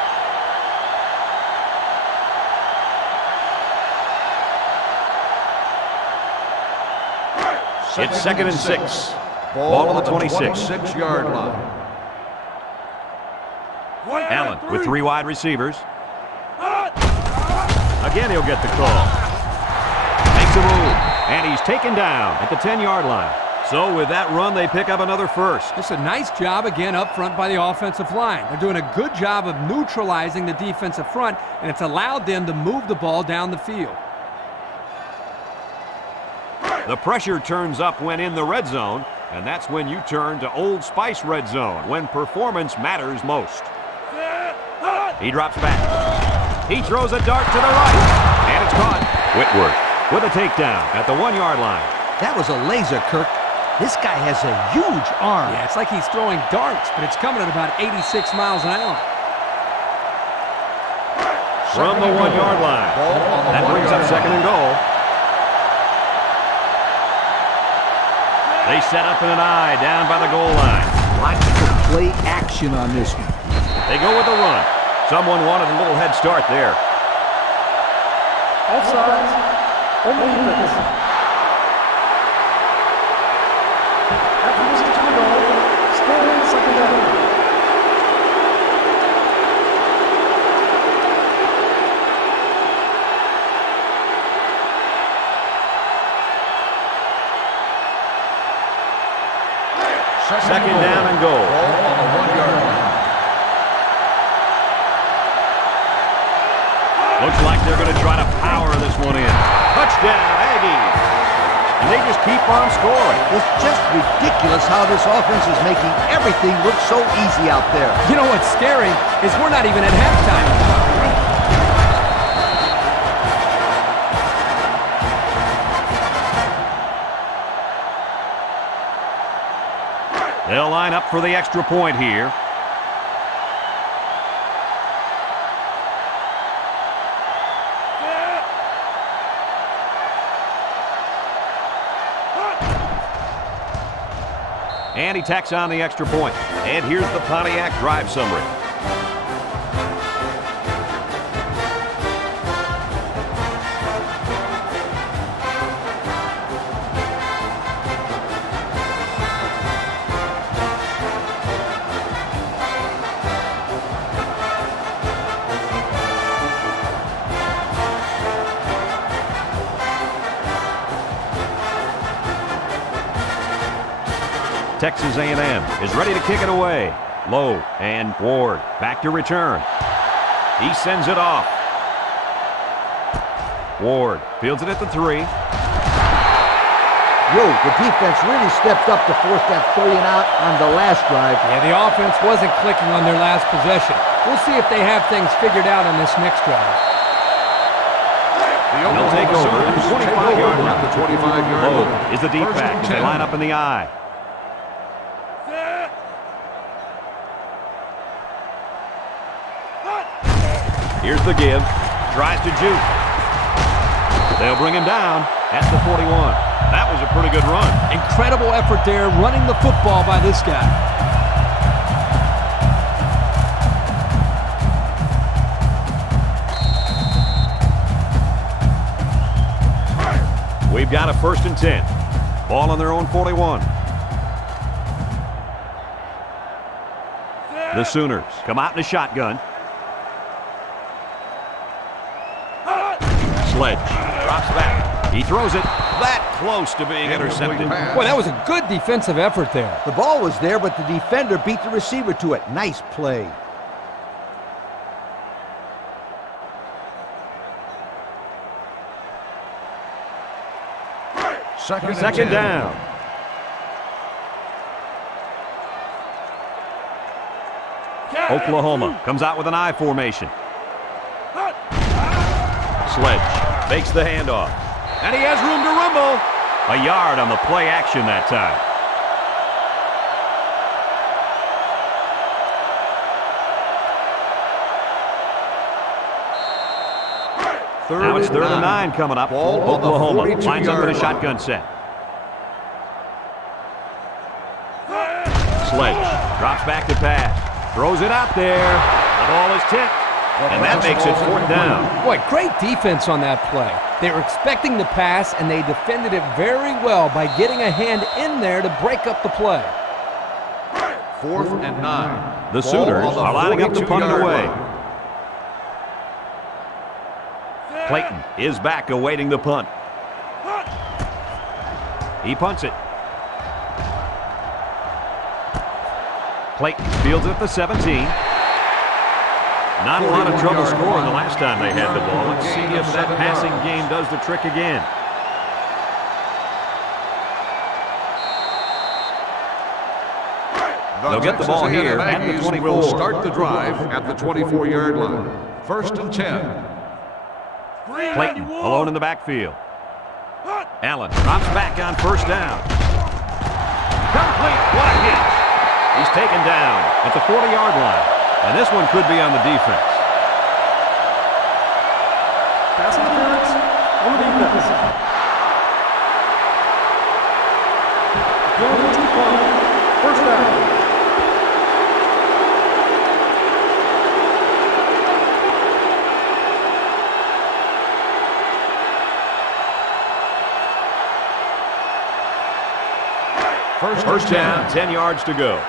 It's second and 6. Ball on the 26. 26-yard line. Allen with 3 wide receivers. Again, he'll get the call. Makes a move, and he's taken down at the 10-yard line. So with that run, they pick up another first. It's a nice job again up front by the offensive line. They're doing a good job of neutralizing the defensive front, and it's allowed them to move the ball down the field. The pressure turns up when in the red zone, and that's when you turn to Old Spice red zone, when performance matters most. He drops back. He throws a dart to the right, and it's caught. Whitworth with a takedown at the 1-yard line. That was a laser, Kirk. This guy has a huge arm. Yeah, it's like he's throwing darts, but it's coming at about 86 miles an hour. From the 1-yard line. That brings up second and goal. They set up in an I down by the goal line. Logical play action on this one. They go with the run. Someone wanted a little head start there. Offsides. On the defense. After this is to go. Still second down. Second down and goal. Ball on the 1-yard line. Looks like they're going to try to power this one in. Touchdown, Aggies. And they just keep on scoring. It's just ridiculous how this offense is making everything look so easy out there. You know what's scary is we're not even at halftime. They'll line up for the extra point here. And he tacks on the extra point. And here's the Pontiac drive summary. Texas A&M is ready to kick it away. Low and Ward back to return. He sends it off. Ward fields it at the 3. The defense really stepped up to force that 3 and out on the last drive. Yeah, the offense wasn't clicking on their last possession. We'll see if they have things figured out on this next drive. They'll take over at the 25-yard line. The 25-yard Low line. is the deep back as they line up in the I. Here's the give. Tries to juke. They'll bring him down at the 41. That was a pretty good run. Incredible effort there running the football by this guy. We've got a 1st and 10. Ball on their own 41. The Sooners come out in a shotgun. Sledge drops back. He throws it that close to being intercepted. Boy, that was a good defensive effort there. The ball was there, but the defender beat the receiver to it. Nice play. Second down. Oklahoma comes out with an I formation. Sledge makes the handoff. And he has room to rumble. A yard on the play action that time. Now it's 3rd and 9 coming up. Oklahoma lines up in a shotgun set. Sledge drops back to pass. Throws it out there. The ball is tipped. And that makes it 4th down. Boy, great defense on that play. They were expecting the pass, and they defended it very well by getting a hand in there to break up the play. 4th and 9. The Sooners are lining up to punt it away. Clayton is back awaiting the punt. He punts it. Clayton fields it at the 17. Not a lot of trouble scoring the last time they had the ball. Let's see if that passing game does the trick again. They'll get the ball here at the 24. Will start the drive at the 24-yard line. 1st and 10. Clayton alone in the backfield. Allen drops back on 1st down. Complete. What a hit. He's taken down at the 40-yard line. And this one could be on the defense. Pass interference on the defense. First down, 10 yards to go.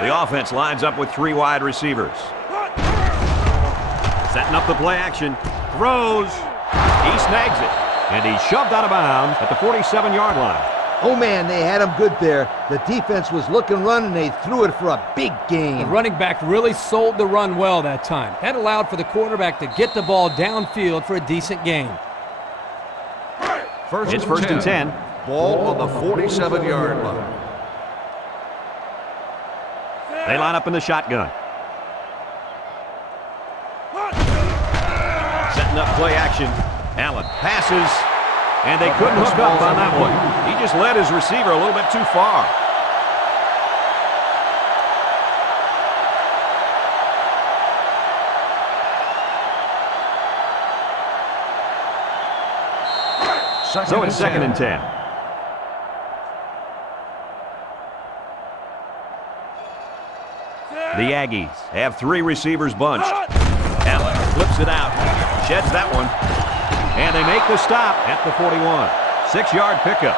The offense lines up with 3 wide receivers. Setting up the play action. Throws. He snags it. And he's shoved out of bounds at the 47-yard line. Oh, man, they had him good there. The defense was looking run, and they threw it for a big gain. The running back really sold the run well that time. That allowed for the quarterback to get the ball downfield for a decent gain. It's first and 10. Ball on the 47-yard line. They line up in the shotgun. Setting up play action. Allen passes, and they couldn't hook up on that one. He just led his receiver a little bit too far. So it's second and 10. The Aggies have 3 receivers bunched. Allen flips it out, sheds that one, and they make the stop at the 41. 6-yard pickup.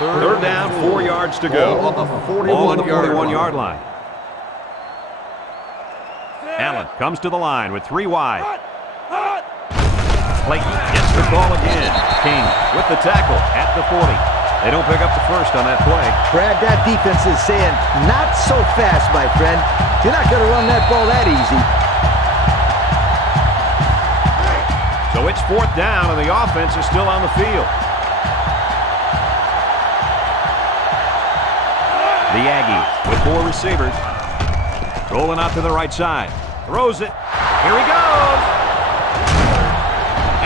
Third down, 4 yards to go. Ball on the 41-yard line. Allen comes to the line with 3 wide. Clayton gets the ball again. King with the tackle at the 40. They don't pick up the first on that play. Brad, that defense is saying, not so fast, my friend. You're not going to run that ball that easy. So it's 4th down, and the offense is still on the field. The Aggies with 4 receivers. Rolling out to the right side. Throws it. Here he goes.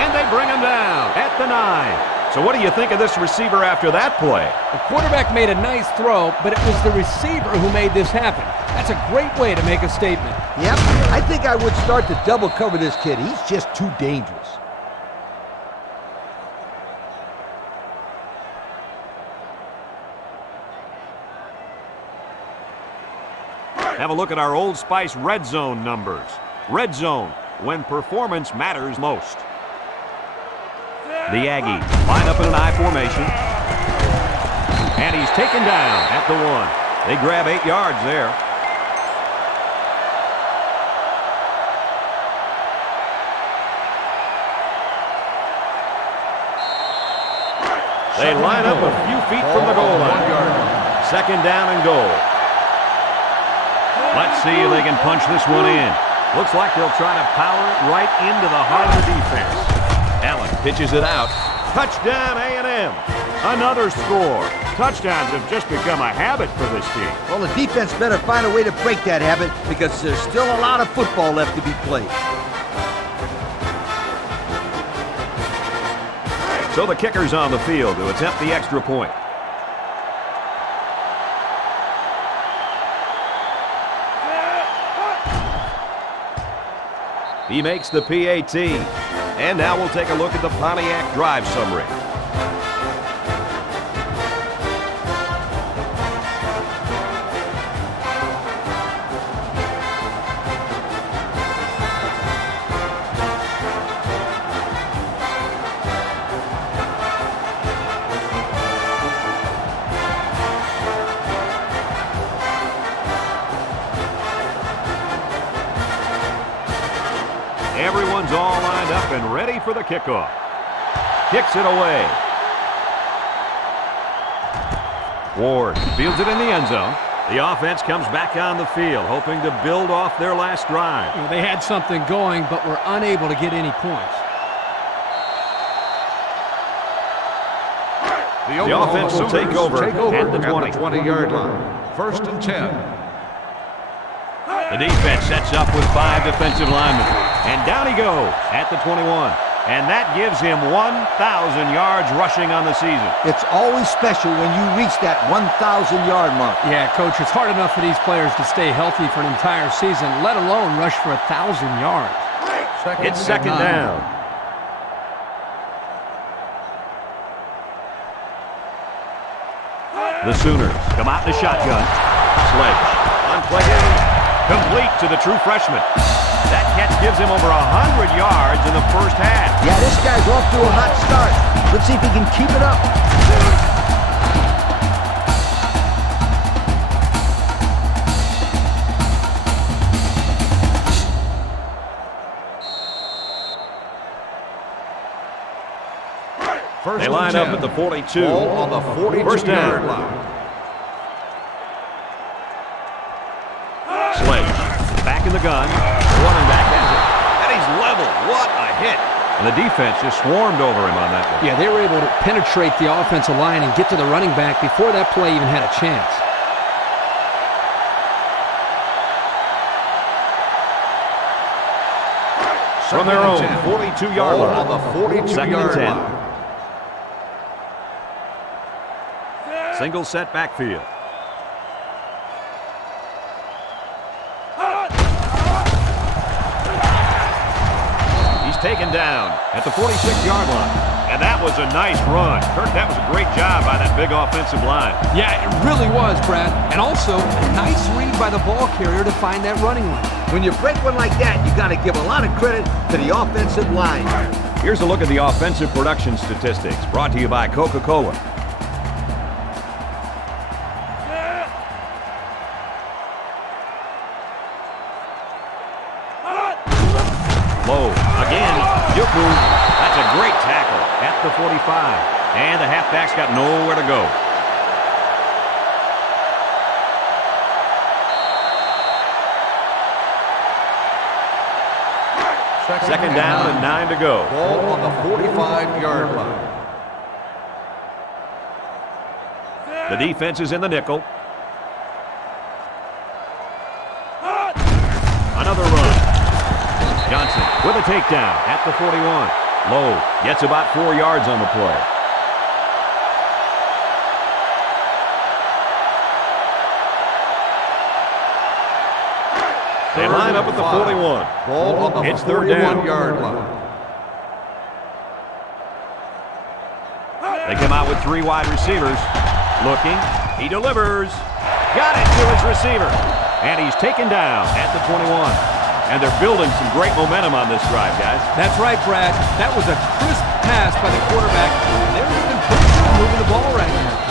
And they bring him down at the 9. So what do you think of this receiver after that play? The quarterback made a nice throw, but it was the receiver who made this happen. That's a great way to make a statement. Yep, I think I would start to double cover this kid. He's just too dangerous. Have a look at our Old Spice red zone numbers. Red zone, when performance matters most. The Aggies line up in an I formation. And he's taken down at the 1. They grab 8 yards there. They line up a few feet from the goal line. Second down and goal. Let's see if they can punch this one in. Looks like they'll try to power it right into the heart of the defense. Allen pitches it out. Touchdown A&M. Another score. Touchdowns have just become a habit for this team. Well, the defense better find a way to break that habit because there's still a lot of football left to be played. So the kicker's on the field to attempt the extra point. He makes the PAT. And now we'll take a look at the Pontiac drive summary. Everyone's all lined up and ready for the kickoff. Kicks it away. Ward fields it in the end zone. The offense comes back on the field, hoping to build off their last drive. They had something going, but were unable to get any points. The offense will take over at the 20-yard line. First and 10. The defense sets up with 5 defensive linemen. And down he goes at the 21. And that gives him 1,000 yards rushing on the season. It's always special when you reach that 1,000-yard mark. Yeah, Coach, it's hard enough for these players to stay healthy for an entire season, let alone rush for 1,000 yards. It's second down. The Sooners come out in the shotgun. Sledge on play. Complete to the true freshman. That catch gives him over 100 yards in the first half. Yeah, this guy's off to a hot start. Let's see if he can keep it up. They line up at the 42. Ball on the 42-yard line. Sledge back in the gun. The running back has it. And he's level. What a hit. And the defense just swarmed over him on that one. Yeah, they were able to penetrate the offensive line and get to the running back before that play even had a chance. From their own 42-yard line. On the 42-yard line. Single set backfield. He's taken down at the 46-yard line. And that was a nice run. Kirk, that was a great job by that big offensive line. Yeah, it really was, Brad. And also, a nice read by the ball carrier to find that running lane. When you break one like that, you got to give a lot of credit to the offensive line. Here's a look at the offensive production statistics brought to you by Coca-Cola. Low. Again. Yuku. That's a great tackle at the 45. And the halfback's got nowhere to go. Second down and 9 to go. Ball on the 45-yard line. The defense is in the nickel. Another run. Johnson with a takedown at the 41. Low gets about 4 yards on the play. They line up at the 41. Ball on the It's third down. 41-yard line. They come out with 3 wide receivers. Looking. He delivers. Got it to his receiver. And he's taken down at the 21. And they're building some great momentum on this drive, guys. That's right, Brad. That was a crisp pass by the quarterback. They're looking pretty good moving the ball right now.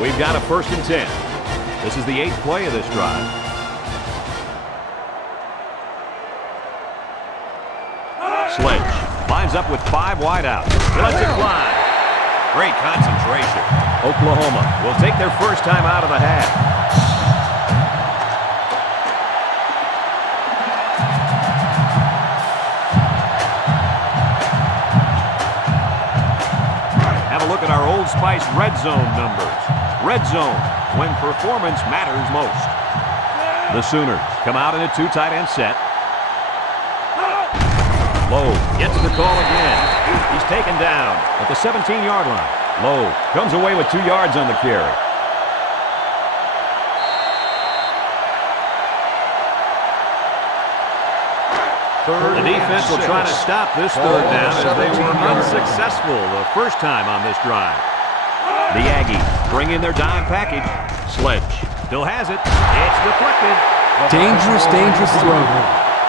We've got a 1st and 10. This is the 8th play of this drive. Sledge lines up with 5 wideouts. He lets it fly. Great concentration. Oklahoma will take their first time out of the half. Have a look at our Old Spice red zone numbers. Red zone, when performance matters most. The Sooners come out in a 2 tight end set. Lowe gets the call again. He's taken down at the 17-yard line. Lowe comes away with 2 yards on the carry. The defense will try to stop this 3rd down as they were unsuccessful the first time on this drive. The Aggies bring in their dime package. Sledge still has it. It's deflected. Dangerous, dangerous throw.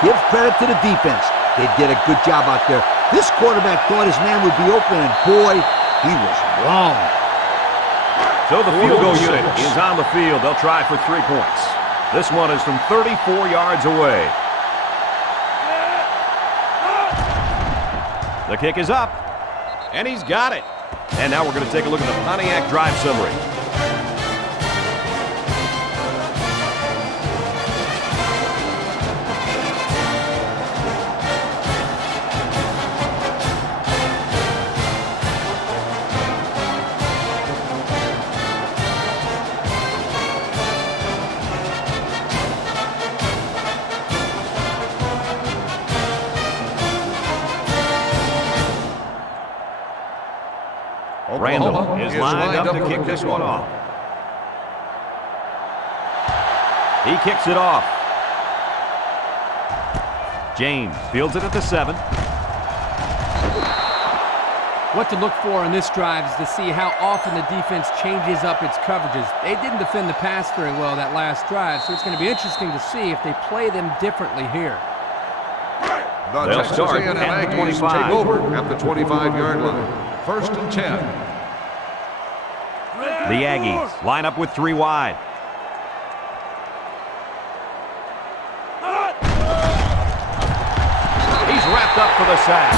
Give credit to the defense. They did a good job out there. This quarterback thought his man would be open, and boy, he was wrong. So the field goal unit is on the field. They'll try for 3 points. This one is from 34 yards away. The kick is up, and he's got it. And now we're going to take a look at the Pontiac drive summary. Randall is lined up to kick this one off. He kicks it off. James fields it at the 7. What to look for in this drive is to see how often the defense changes up its coverages. They didn't defend the pass very well that last drive, so it's going to be interesting to see if they play them differently here. They'll start TexasA&M at the Aggies 25. take over at the 25-yard line. First and 10. The Aggies line up with 3 wide. He's wrapped up for the sack.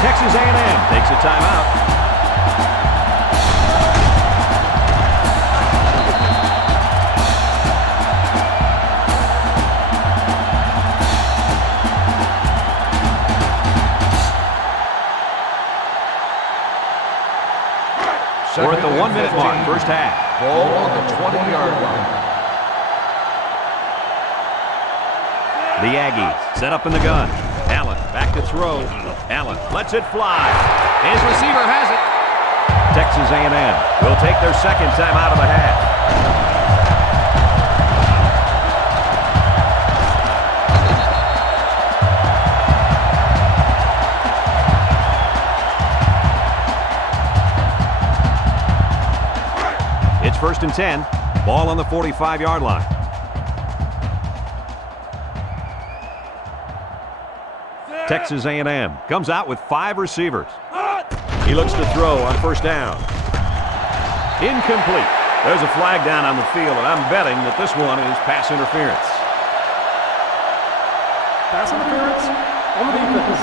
Texas A&M takes a timeout. We're at the 1-minute mark, first half. Ball on the 20-yard line. The Aggies set up in the gun. Allen back to throw. Allen lets it fly. His receiver has it. Texas A&M will take their second time out of the half. It's first and 10. Ball on the 45-yard line. Texas A&M comes out with 5 receivers. He looks to throw on first down. Incomplete. There's a flag down on the field, and I'm betting that this one is pass interference. Pass interference on the defense.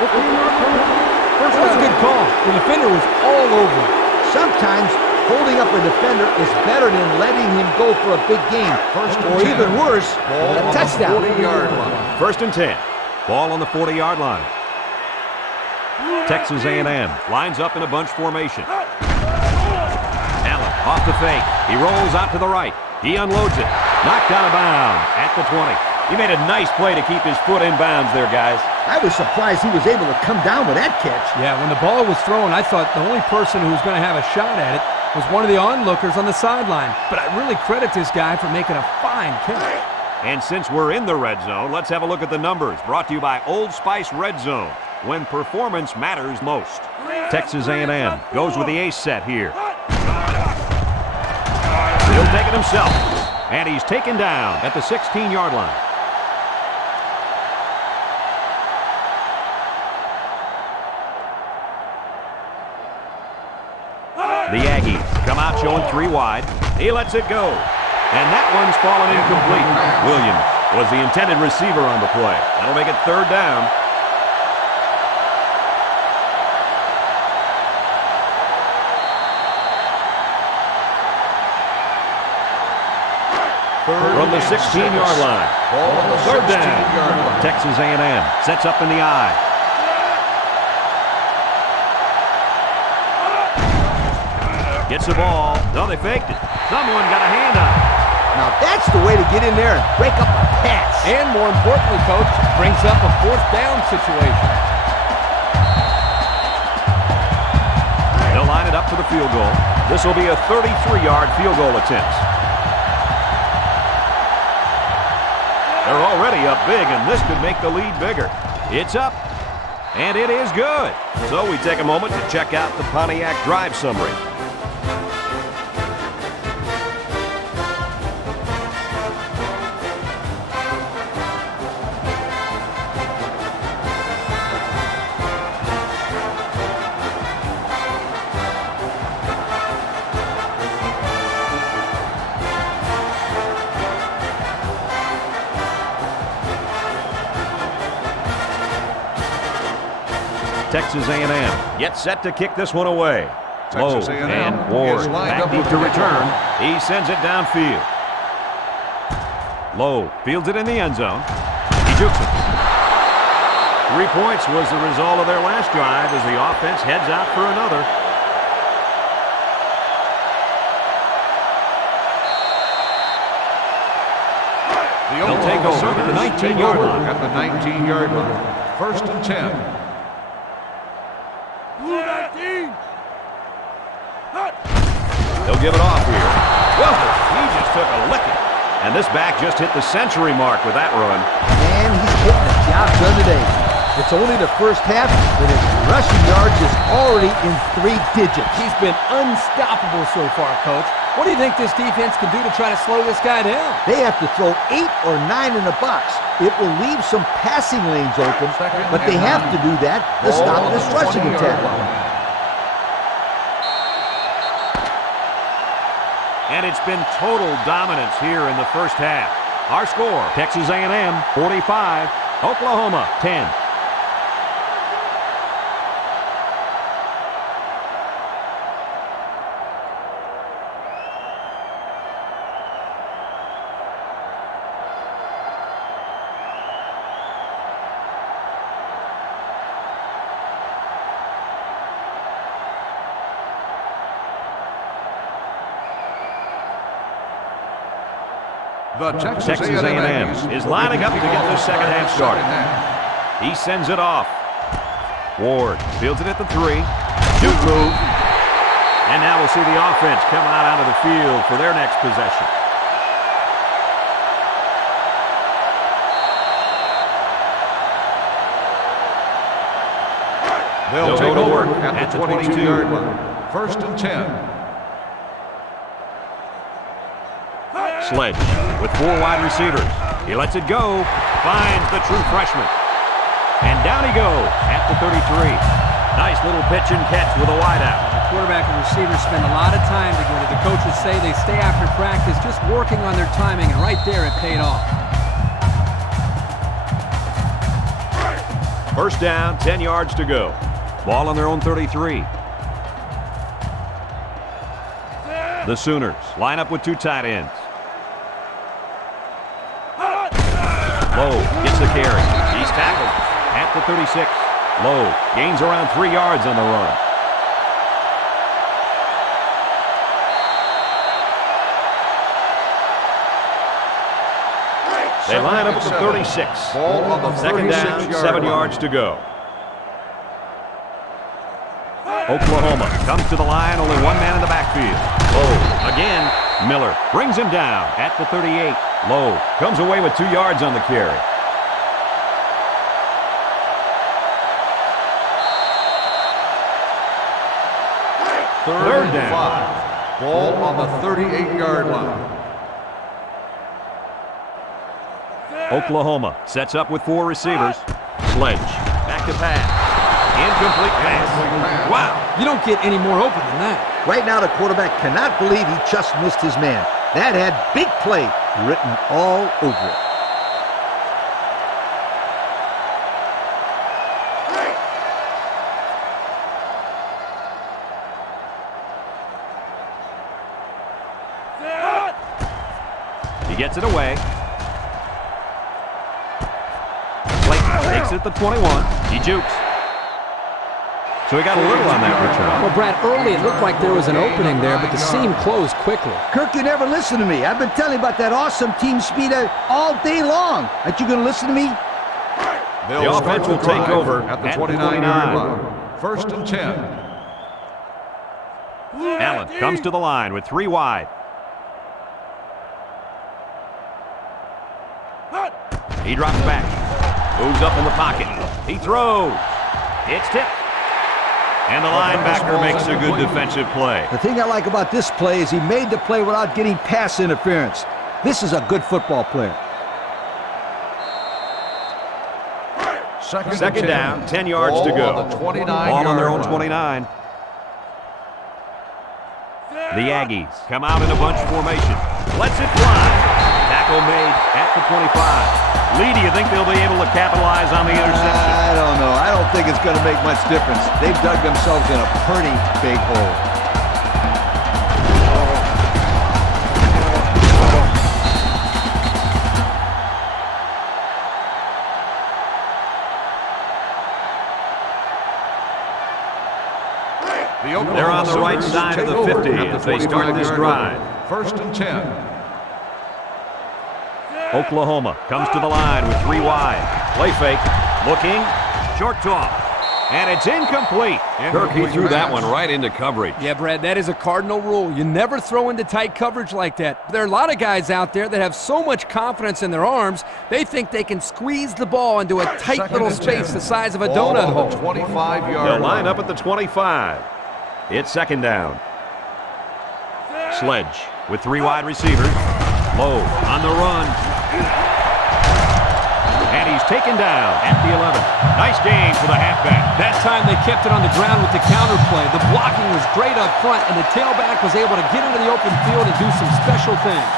15-yard penalty. First That's a down. good call. The defender was all over him. Sometimes holding up a defender is better than letting him go for a big gain. First and Or 10. even worse, Ball a on touchdown. the 40-yard line. First and 10. Ball on the 40-yard line. Texas A&M lines up in a bunch formation. Allen off the fake. He rolls out to the right. He unloads it. Knocked out of bounds at the 20. He made a nice play to keep his foot in bounds there, guys. I was surprised he was able to come down with that catch. Yeah, when the ball was thrown, I thought the only person who was going to have a shot at it was one of the onlookers on the sideline. But I really credit this guy for making a fine catch. And since we're in the red zone, let's have a look at the numbers. Brought to you by Old Spice Red Zone, when performance matters most. Texas A&M goes with the ace set here. He'll take it himself. And he's taken down at the 16-yard line. The Aggies come out showing 3 wide. He lets it go. And that one's fallen incomplete. Williams was the intended receiver on the play. That'll make it third down. From the 16-yard line. Ball on the Third 16-yard down. line. Texas A&M sets up in the I. Gets the ball. No, they faked it. Someone got a hand on it. Now that's the way to get in there and break up a pass. And more importantly, Coach, brings up a fourth down situation. They'll line it up for the field goal. This will be a 33-yard field goal attempt. They're already up big, and this could make the lead bigger. It's up, and it is good. So we take a moment to check out the Pontiac drive summary. Texas A&M gets set to kick this one away. Low Texas A&M and Ward is lined back up deep with to the return. He sends it downfield. Low fields it in the end zone. He jukes it. 3 points was the result of their last drive as the offense heads out for another. They'll take over at the 19-yard line. At the 19-yard line. First and 10. They'll give it off here. Well, he just took a licking. And this back just hit the century mark with that run. And he's getting the job done today. It's only the first half, but his rushing yards is already in 3 digits. He's been unstoppable so far, Coach. What do you think this defense can do to try to slow this guy down? They have to throw 8 or 9 in the box. It will leave some passing lanes open, but they have to do that to stop this rushing attack. And it's been total dominance here in the first half. Our score, Texas A&M 45, Oklahoma 10. The Texas A&M is lining up to get the second half started. He sends it off. Ward fields it at the 3. Shoot move. And now we'll see the offense come out onto the field for their next possession. They'll take over at the 22-yard line. First and 10. Sledge with 4 wide receivers. He lets it go. Finds the true freshman. And down he goes at the 33. Nice little pitch and catch with a wideout. The quarterback and receivers spend a lot of time together. The coaches say they stay after practice just working on their timing, and right there it paid off. First down, 10 yards to go. Ball on their own 33. The Sooners line up with 2 tight ends. Lowe gets the carry. He's tackled at the 36. Lowe gains around 3 yards on the run. They line up at the 36. Ball on the Second down, 7 yards to go. Oklahoma comes to the line, only 1 man in the backfield. Lowe again. Miller brings him down at the 38. Lowe comes away with 2 yards on the carry. Third down. 5. Ball on the 38-yard line. Oklahoma sets up with 4 receivers. Sledge back to pass. Incomplete pass. Wow. You don't get any more open than that. Right now, the quarterback cannot believe he just missed his man. That had big play written all over it. He gets it away. Clayton takes it at the 21. He jukes. So he got a little on that return. Well, Brad, early it looked like there was an opening there, but the seam closed quickly. Kirk, you never listen to me. I've been telling you about that awesome team speed all day long. Aren't you going to listen to me? The offense will take over at the 29-yard line. First and 10. Allen comes to the line with 3 wide. He drops back. Moves up in the pocket. He throws. It's tipped. And the linebacker makes a good defensive play. The thing I like about this play is he made the play without getting pass interference. This is a good football player. Second down, 10 yards to go. Ball on their own 29. The Aggies come out in a bunch formation. Lets it fly. Tackle made at the 25. Lee, do you think they'll be able to capitalize on the interception? I don't know. I don't think it's going to make much difference. They've dug themselves in a pretty big hole. They're on the right side of the 50 as they start this drive. First and 10. Oklahoma comes to the line with 3 wide. Play fake. Looking. Short toss. And it's incomplete. Kirk, he threw that one right into coverage. Yeah, Brad, that is a cardinal rule. You never throw into tight coverage like that. There are a lot of guys out there that have so much confidence in their arms, they think they can squeeze the ball into a tight little space the size of a donut hole. 25-yard They'll line up at the 25. It's second down. Sledge with 3 wide receivers. Low on the run. And he's taken down at the 11. Nice gain for the halfback. That time they kept it on the ground with the counter play. The blocking was great up front, and the tailback was able to get into the open field and do some special things.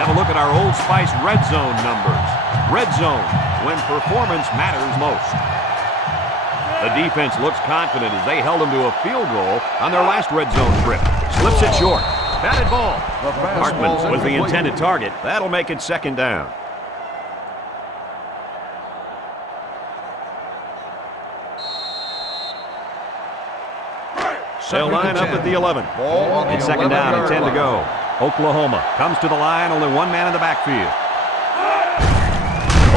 Have a look at our Old Spice red zone numbers. Red zone, when performance matters most. The defense looks confident as they held them to a field goal on their last red zone trip. Slips it short. Batted ball. Hartman was the intended target. That'll make it second down. They'll line up at the 11. It's second down and 10 to go. Oklahoma comes to the line, only one man in the backfield.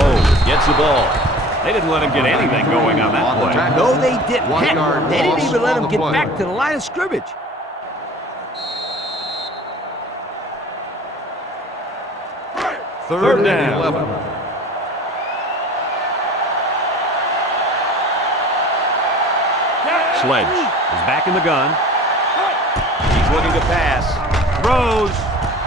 Oh, gets the ball. They didn't let him get anything going on that play. No, they didn't. Heck, they didn't even let him get back to the line of scrimmage. Third down. 11. Sledge is back in the gun. He's looking to pass. Throws.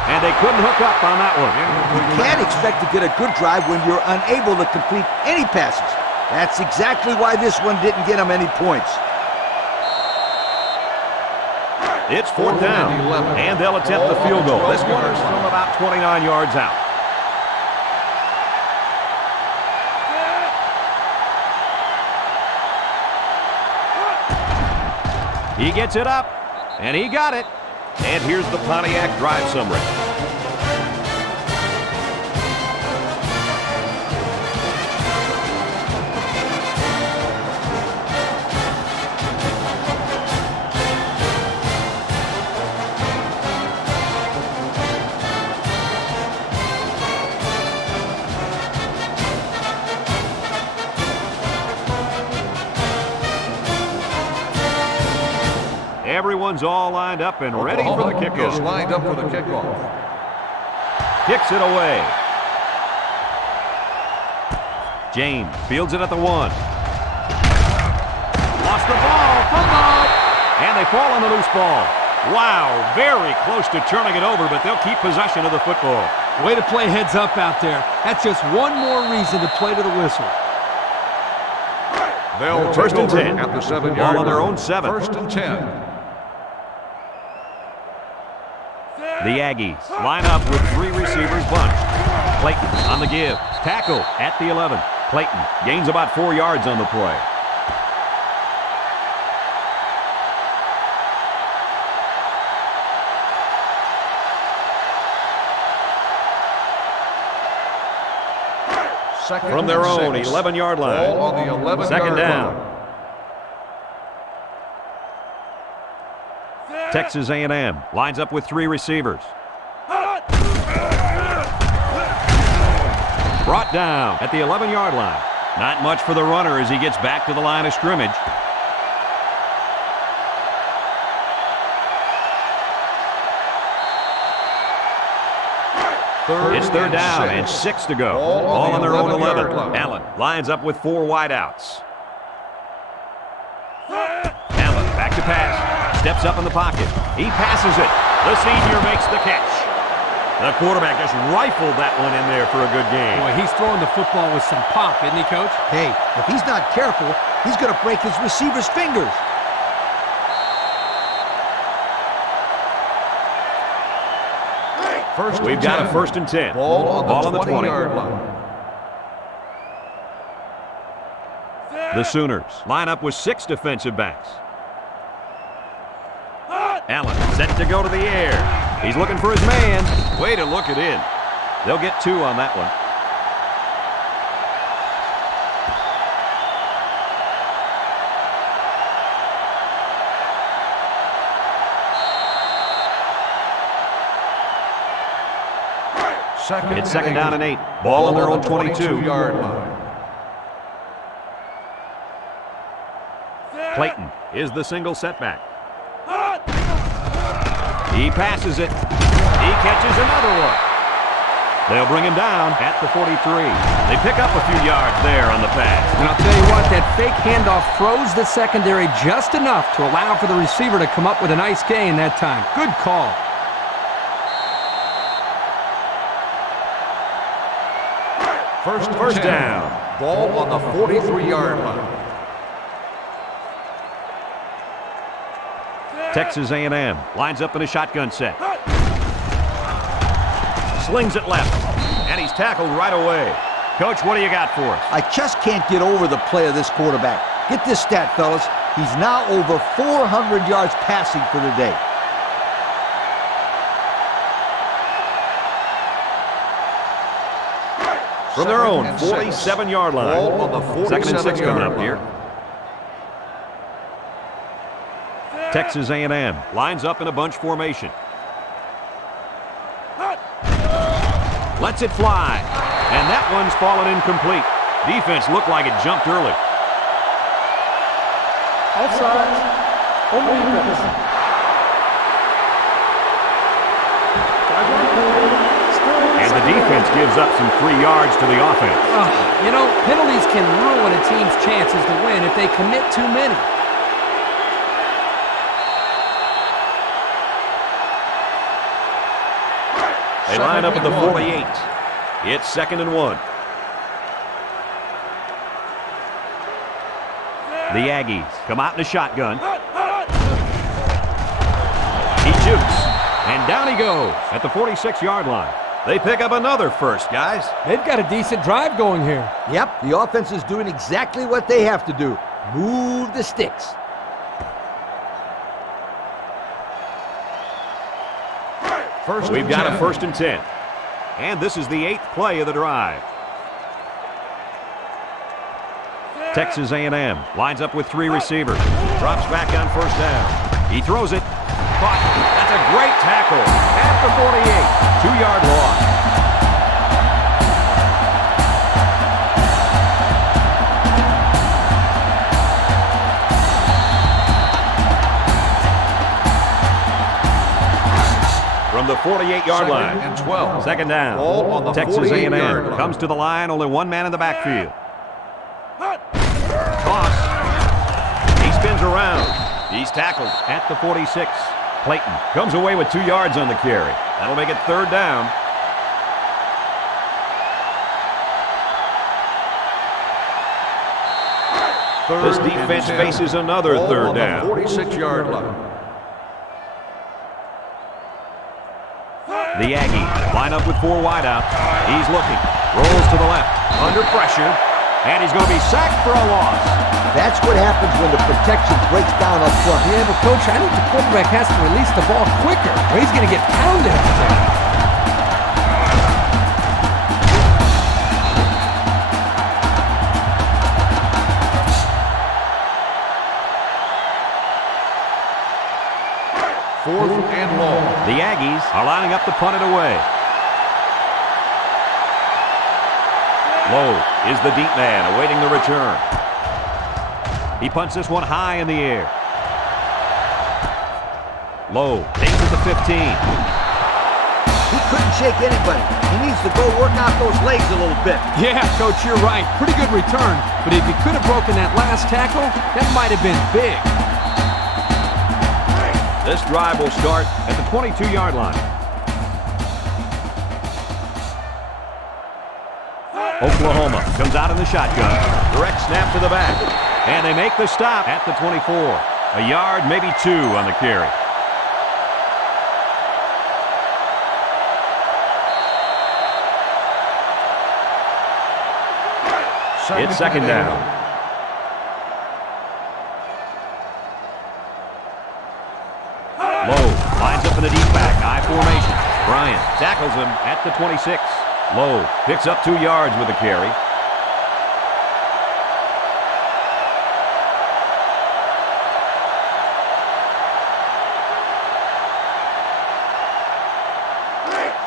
And they couldn't hook up on that one. You can't expect to get a good drive when you're unable to complete any passes. That's exactly why this one didn't get them any points. It's fourth down, and they'll attempt the field goal. This one is from about 29 yards out. He gets it up, and he got it. And here's the Pontiac drive summary. Everyone's all lined up and ready for the kickoff. Lined up for the kickoff. Kicks it away. James fields it at the 1. Lost the ball. Fumble. And they fall on the loose ball. Wow, very close to turning it over, but they'll keep possession of the football. Way to play heads up out there. That's just one more reason to play to the whistle. They'll First and 10. at the 7-yard Ball on line. their own 7. First and 10. The Aggies line up with 3 receivers bunched. Clayton on the give. Tackle at the 11. Clayton gains about 4 yards on the play. From their own 11-yard line. Ball on the 11-yard Second down. line. Texas A&M lines up with 3 receivers. Brought down at the 11-yard line. Not much for the runner as he gets back to the line of scrimmage. It's third down and 6 to go. Ball on their own 11. Allen lines up with 4 wideouts. Allen back to pass. Steps up in the pocket. He passes it. The senior makes the catch. The quarterback just rifled that one in there for a good game. Boy, he's throwing the football with some pop, isn't he, Coach? Hey, if he's not careful, he's going to break his receiver's fingers. We've got a first and 10. Ball on the 20. 20-yard line. The Sooners line up with 6 defensive backs. Allen set to go to the air. He's looking for his man. Way to look it in. They'll get 2 on that one. It's second down and 8. Ball on their own 22-yard line. Clayton is the single setback. He passes it. He catches another one. They'll bring him down at the 43. They pick up a few yards there on the pass. And I'll tell you what, that fake handoff froze the secondary just enough to allow for the receiver to come up with a nice gain that time. Good call. First down. Ball on the 43-yard line. Texas A&M lines up in a shotgun set. Slings it left, and he's tackled right away. Coach, what do you got for us? I just can't get over the play of this quarterback. Get this stat, fellas. He's now over 400 yards passing for the day. From their own 47-yard line. Ball on the 47-yard Second and 6 coming up line. here. Texas A&M lines up in a bunch formation. Lets it fly. And that one's fallen incomplete. Defense looked like it jumped early. Offside. Only defense. And the defense gives up some free yards to the offense. You know, penalties can ruin a team's chances to win if they commit too many. They line up at the 48. It's second and 1. The Aggies come out in a shotgun. He shoots, and down he goes at the 46-yard line. They pick up another first, guys. They've got a decent drive going here. Yep, the offense is doing exactly what they have to do. Move the sticks. We've got a 1st and 10. And this is the 8th play of the drive. Texas A&M lines up with 3 receivers. Drops back on 1st down. He throws it. Caught. That's a great tackle. At the 48. 2-yard loss. From the 48-yard line. And 12. Second down. Ball on the Texas 48-yard A&M line. comes to the line. Only one man in the backfield. Toss. He spins around. He's tackled at the 46. Clayton comes away with 2 yards on the carry. That'll make it 3rd down. This defense faces another Ball 3rd on the down. 46-yard line. The Aggies line up with 4 wideouts. He's looking. Rolls to the left. Under pressure. And he's going to be sacked for a loss. That's what happens when the protection breaks down up front. Yeah, but Coach, I think the quarterback has to release the ball quicker, or he's going to get pounded out there. Fourth and long. The Aggies are lining up to punt it away. Lowe is the deep man awaiting the return. He punts this one high in the air. Lowe takes it to 15. He couldn't shake anybody. He needs to go work out those legs a little bit. Yeah, Coach, you're right. Pretty good return. But if he could have broken that last tackle, that might have been big. This drive will start at the 22-yard line. Oklahoma comes out in the shotgun. Direct snap to the back. And they make the stop at the 24. A yard, maybe 2 on the carry. It's second down. Lowe lines up in the deep back, I formation. Bryant tackles him at the 26. Lowe picks up 2 yards with the carry.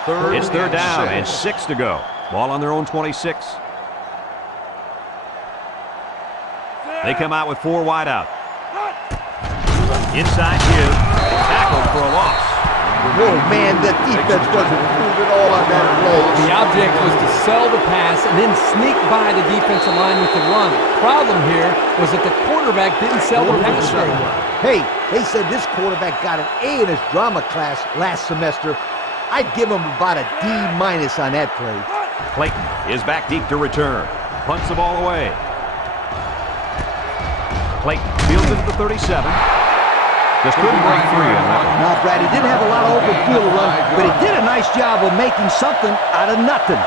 It's third down and 6 to go. Ball on their own 26. They come out with 4 wide out. Inside give. Tackled for a loss. Oh, man, the defense wasn't moving all on that play. The object was to sell the pass and then sneak by the defensive line with the run. Problem here was that the quarterback didn't sell the pass very well. Hey, they said this quarterback got an A in his drama class last semester. I'd give him about a D- on that play. Clayton is back deep to return. Punts the ball away. Clayton fields it at the 37. Just couldn't break free on that one. Now, Brad, he didn't have a lot of open field to run, but he did a nice job of making something out of nothing.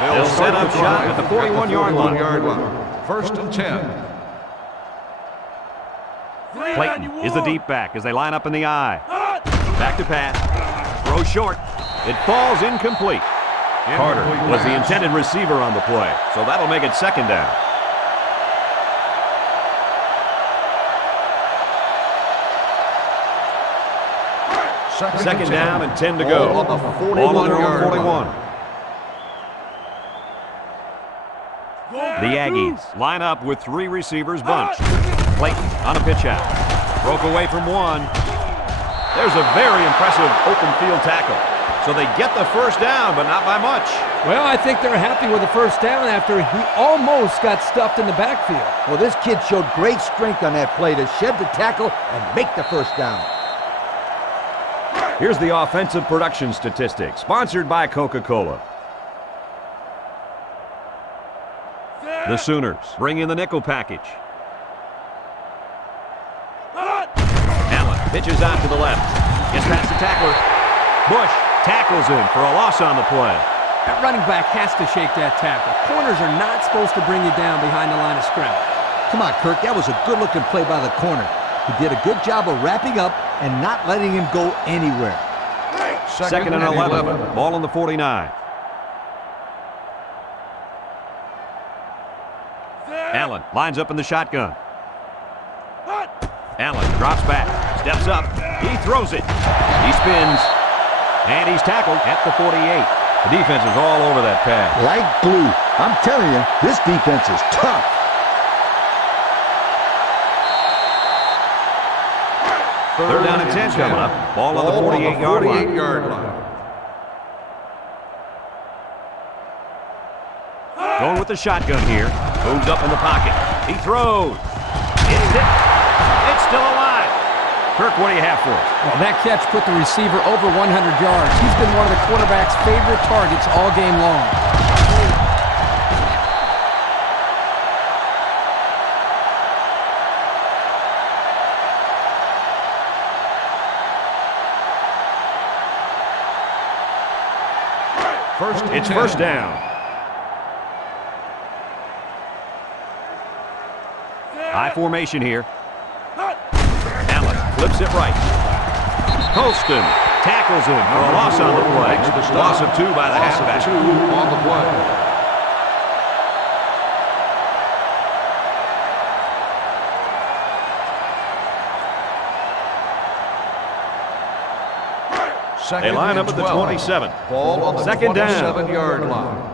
They'll set up shot at the 41-yard line. First and 10. Clayton is the deep back as they line up in the I. Back to pass. Throw short. It falls incomplete. Carter was the intended receiver on the play, so that'll make it second down. Second down and 10 to go. Ball on their own 41. The Aggies line up with 3 receivers bunched. Clayton on a pitch out. Broke away from one. There's a very impressive open field tackle. So they get the first down, but not by much. Well, I think they're happy with the first down after he almost got stuffed in the backfield. Well, this kid showed great strength on that play to shed the tackle and make the first down. Here's the offensive production statistics, sponsored by Coca-Cola. The Sooners bring in the nickel package. Allen pitches out to the left. Gets past the tackler. Bush tackles him for a loss on the play. That running back has to shake that tackle. Corners are not supposed to bring you down behind the line of scrimmage. Come on, Kirk, that was a good-looking play by the corner. He did a good job of wrapping up and not letting him go anywhere. Second and 11. Ball on the 49. Allen lines up in the shotgun. Allen drops back, steps up, he throws it. He spins, and he's tackled at the 48. The defense is all over that pass. Like glue. I'm telling you, this defense is tough. Third down and 10 coming up. Ball on the 48-yard line. Going with the shotgun here. Moves up in the pocket. He throws. It's hit. It's still alive. Kirk, what do you have for us? Well, that catch put the receiver over 100 yards. He's been one of the quarterback's favorite targets all game long. It's first down. High formation here. Allen flips it right. Colston tackles him for a loss on the play. Loss of 2 by the halfback. 2 on the play. They line up at the 27. Ball on the second down. 27-yard line.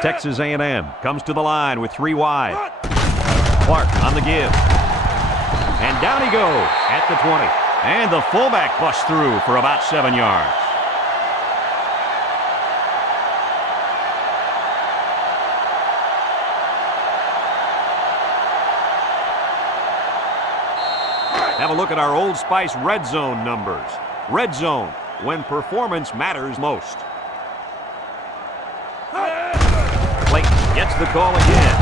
Texas A&M comes to the line with 3 wide. Clark on the give. And down he goes at the 20. And the fullback busts through for about 7 yards. Have a look at our Old Spice Red Zone numbers. Red Zone, when performance matters most. Clayton gets the call again.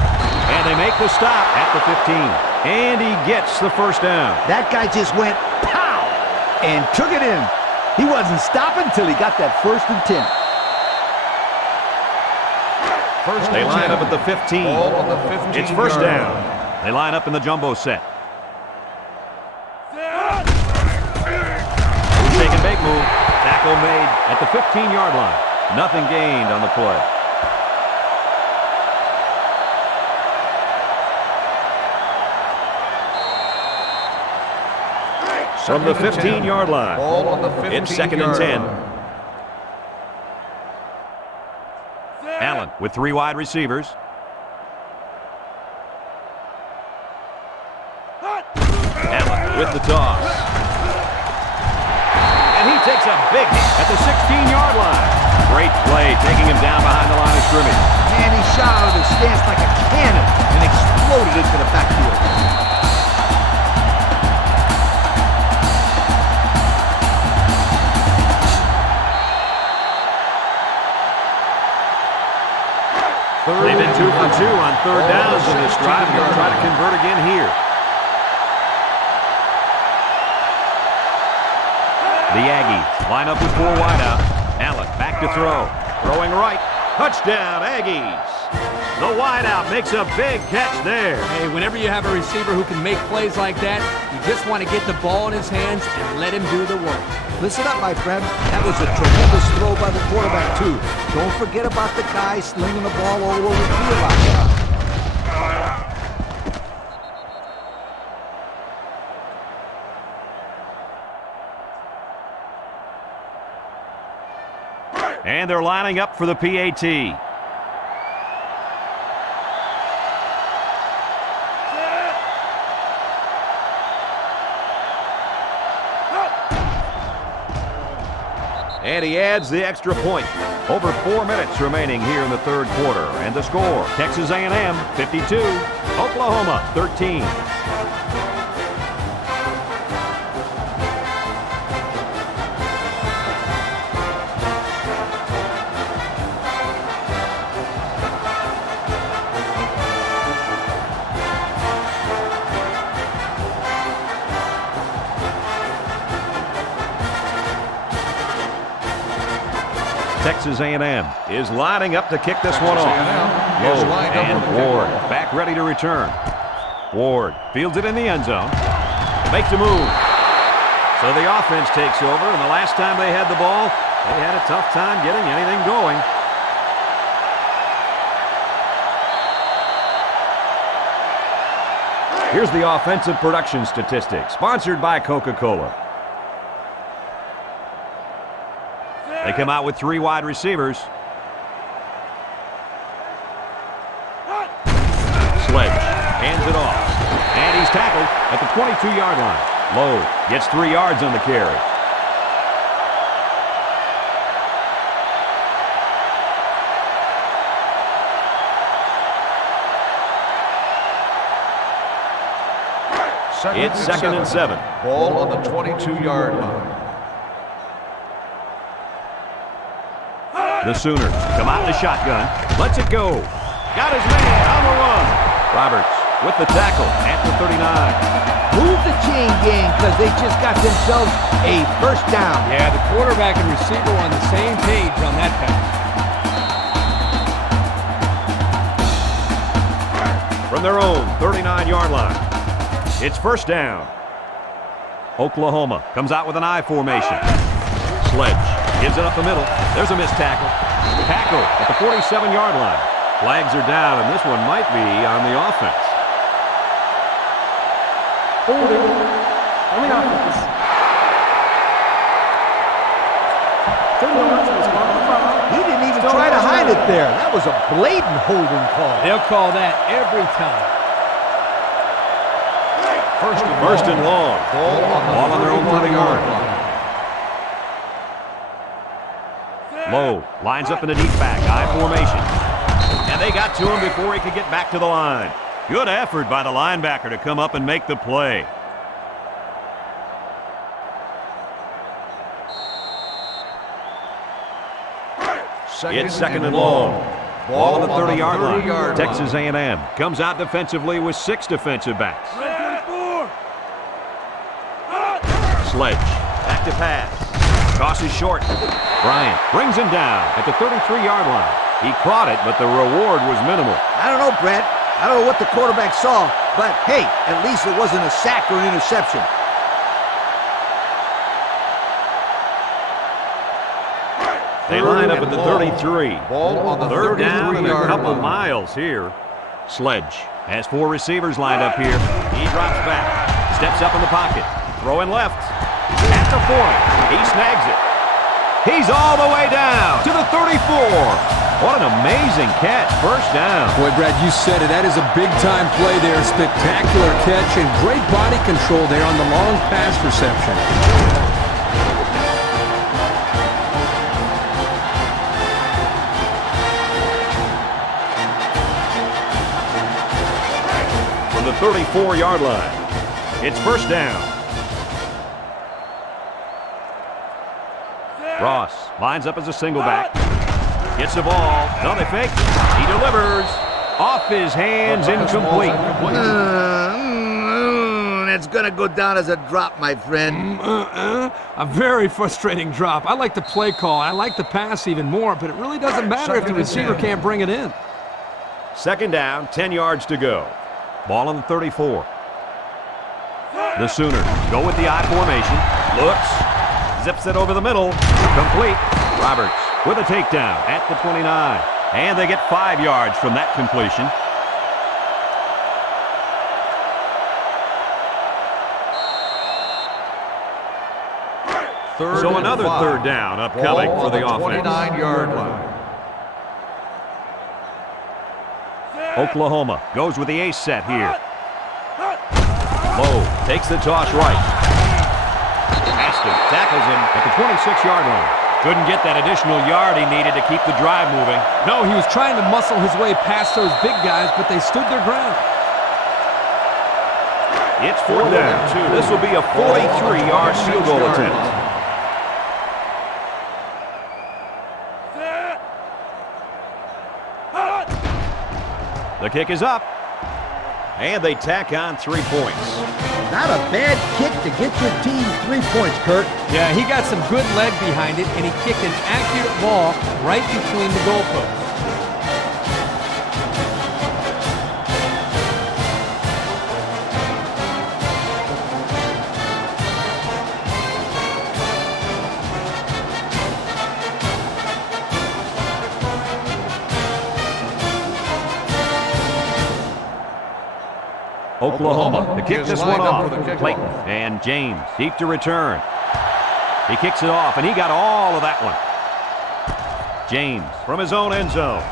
And they make the stop at the 15. And he gets the first down. That guy just went pow and took it in. He wasn't stopping until he got that 1st and 10. They line up at the 15. Ball on the 15. It's first down. They line up in the jumbo set. Shake and bake move. Tackle made at the 15-yard line. Nothing gained on the play. from the 15-yard line. Ball on the 15-yard It's 2nd and 10. line. Allen with 3 wide receivers. Allen with the toss. And he takes a big hit at the 16-yard line. Great play, taking him down behind the line of scrimmage. Man, he shot out of his stance like a cannon and exploded into the backfield. They've been 2 for 2 on third downs in this drive. They'll try to convert again here. The Aggies line up with 4 wideouts. Allen back to throw. Throwing right. Touchdown, Aggies. The wideout makes a big catch there. Hey, whenever you have a receiver who can make plays like that, you just want to get the ball in his hands and let him do the work. Listen up, my friend. That was a tremendous throw by the quarterback, too. Don't forget about the guy slinging the ball all over the field out there. And they're lining up for the PAT. And he adds the extra point. Over 4 minutes remaining here in the third quarter. And the score, Texas A&M 52, Oklahoma 13. Texas A&M is lining up to kick this one off. Lowe and Ward back ready to return. Ward fields it in the end zone. Makes a move. So the offense takes over, and the last time they had the ball, they had a tough time getting anything going. Here's the offensive production statistics, sponsored by Coca-Cola. They come out with 3 wide receivers. Sledge hands it off. And he's tackled at the 22-yard line. Lowe gets 3 yards on the carry. It's 2nd and 7. Ball on the 22-yard line. The Sooners come out in the shotgun. Lets it go. Got his man on the run. Roberts with the tackle at the 39. Move the chain gang because they just got themselves a first down. Yeah, the quarterback and receiver were on the same page on that pass. From their own 39-yard line. It's first down. Oklahoma comes out with an I formation. Sledge gives it up the middle. There's a missed tackle. Tackle at the 47-yard line. Flags are down, and this one might be on the offense. Holding on the offense. 10 yards is marked the foul. He didn't even try to hide it there. That was a blatant holding call. They'll call that every time. First and long. Ball on their own 30-yard line. Lowe lines up in a deep back, I formation. And they got to him before he could get back to the line. Good effort by the linebacker to come up and make the play. It's 2nd and long. Ball on the 30-yard line. Texas A&M comes out defensively with 6 defensive backs. Sledge, back to pass. Toss is short. Bryant brings him down at the 33-yard line. He caught it, but the reward was minimal. I don't know, Brett. I don't know what the quarterback saw, but hey, at least it wasn't a sack or an interception. They line up at the 33. Ball on the Third down and a 33-yard couple line. miles here. Sledge has 4 receivers lined up here. He drops back, steps up in the pocket, Throwing left. At the 40. He snags it. He's all the way down to the 34. What an amazing catch. First down. Boy, Brad, you said it. That is a big-time play there. Spectacular catch and great body control there on the long pass reception. From the 34-yard line, it's first down. Ross lines up as a single back. Gets the ball. No, they fake. He delivers. Off his hands, incomplete. That's going to go down as a drop, my friend. A very frustrating drop. I like the play call. I like the pass even more, but it really doesn't matter if the receiver can't bring it in. Second down, 10 yards to go. Ball on the 34. The Sooners go with the I formation. Looks. Zips it over the middle. Complete. Roberts with a takedown at the 29. And they get 5 yards from that completion. So another third down upcoming for the offense. 29-yard line. Oklahoma goes with the ace set here. Lowe takes the toss right. Aston tackles him at the 26-yard line. Couldn't get that additional yard he needed to keep the drive moving. No, he was trying to muscle his way past those big guys, but they stood their ground. It's fourth down. This will be a 43-yard field goal attempt. The kick is up. And they tack on 3 points. Not a bad kick to get your team 3 points, Kurt. Yeah, he got some good leg behind it, and he kicked an accurate ball right between the goalposts. Oklahoma to kick this one off. Clayton and James deep to return. He kicks it off, and he got all of that one. James from his own end zone.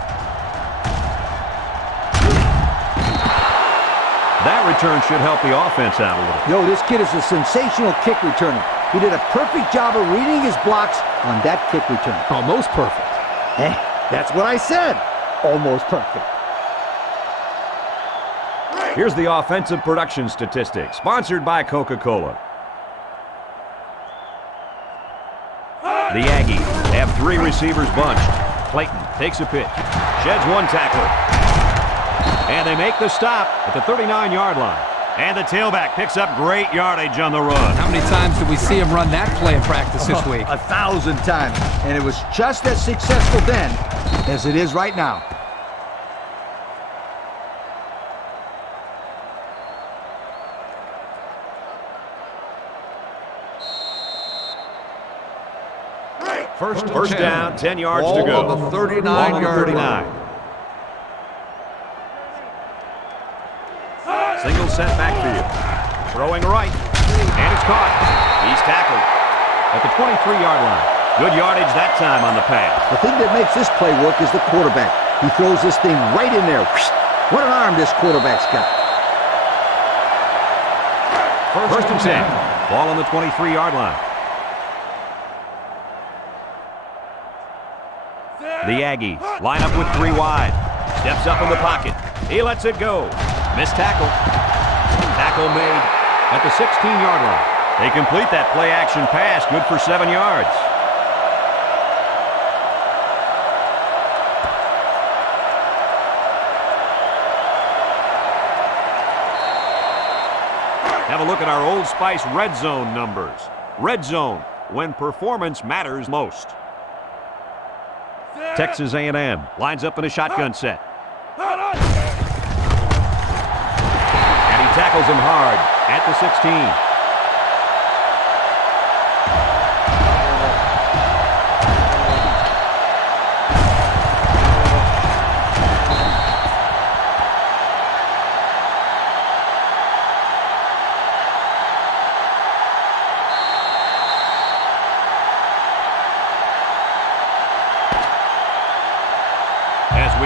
That return should help the offense out a little. Yo, this kid is a sensational kick returner. He did a perfect job of reading his blocks on that kick return. Almost perfect. That's what I said. Almost perfect. Here's the offensive production statistics, sponsored by Coca-Cola. The Aggies have 3 receivers bunched. Clayton takes a pitch, sheds 1 tackler. And they make the stop at the 39-yard line. And the tailback picks up great yardage on the run. How many times did we see him run that play in practice this week? 1,000 times. And it was just as successful then as it is right now. First down, 10 yards to go. On the 39-yard line. Single set backfield. Throwing right. And it's caught. He's tackled at the 23-yard line. Good yardage that time on the pass. The thing that makes this play work is the quarterback. He throws this thing right in there. What an arm this quarterback's got. First and 10. Ball on the 23-yard line. The Aggies line up with 3 wide. Steps up in the pocket. He lets it go. Missed tackle. Tackle made at the 16-yard line. They complete that play-action pass. Good for 7 yards. Have a look at our Old Spice Red Zone numbers. Red Zone, when performance matters most. Texas A&M lines up in a shotgun set. And he tackles him hard at the 16.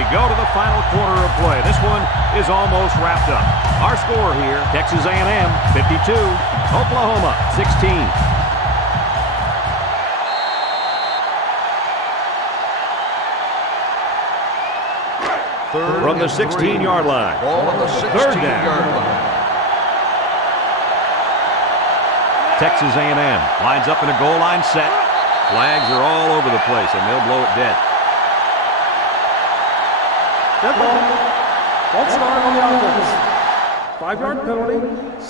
we go to the final quarter of play. This one is almost wrapped up. Our score here, Texas A&M 52, Oklahoma 16. From the 16-yard line. Ball on the 16-yard line. Texas A&M lines up in a goal line set. Flags are all over the place, and they'll blow it dead. Dead ball. False start on the offense. 5-yard penalty.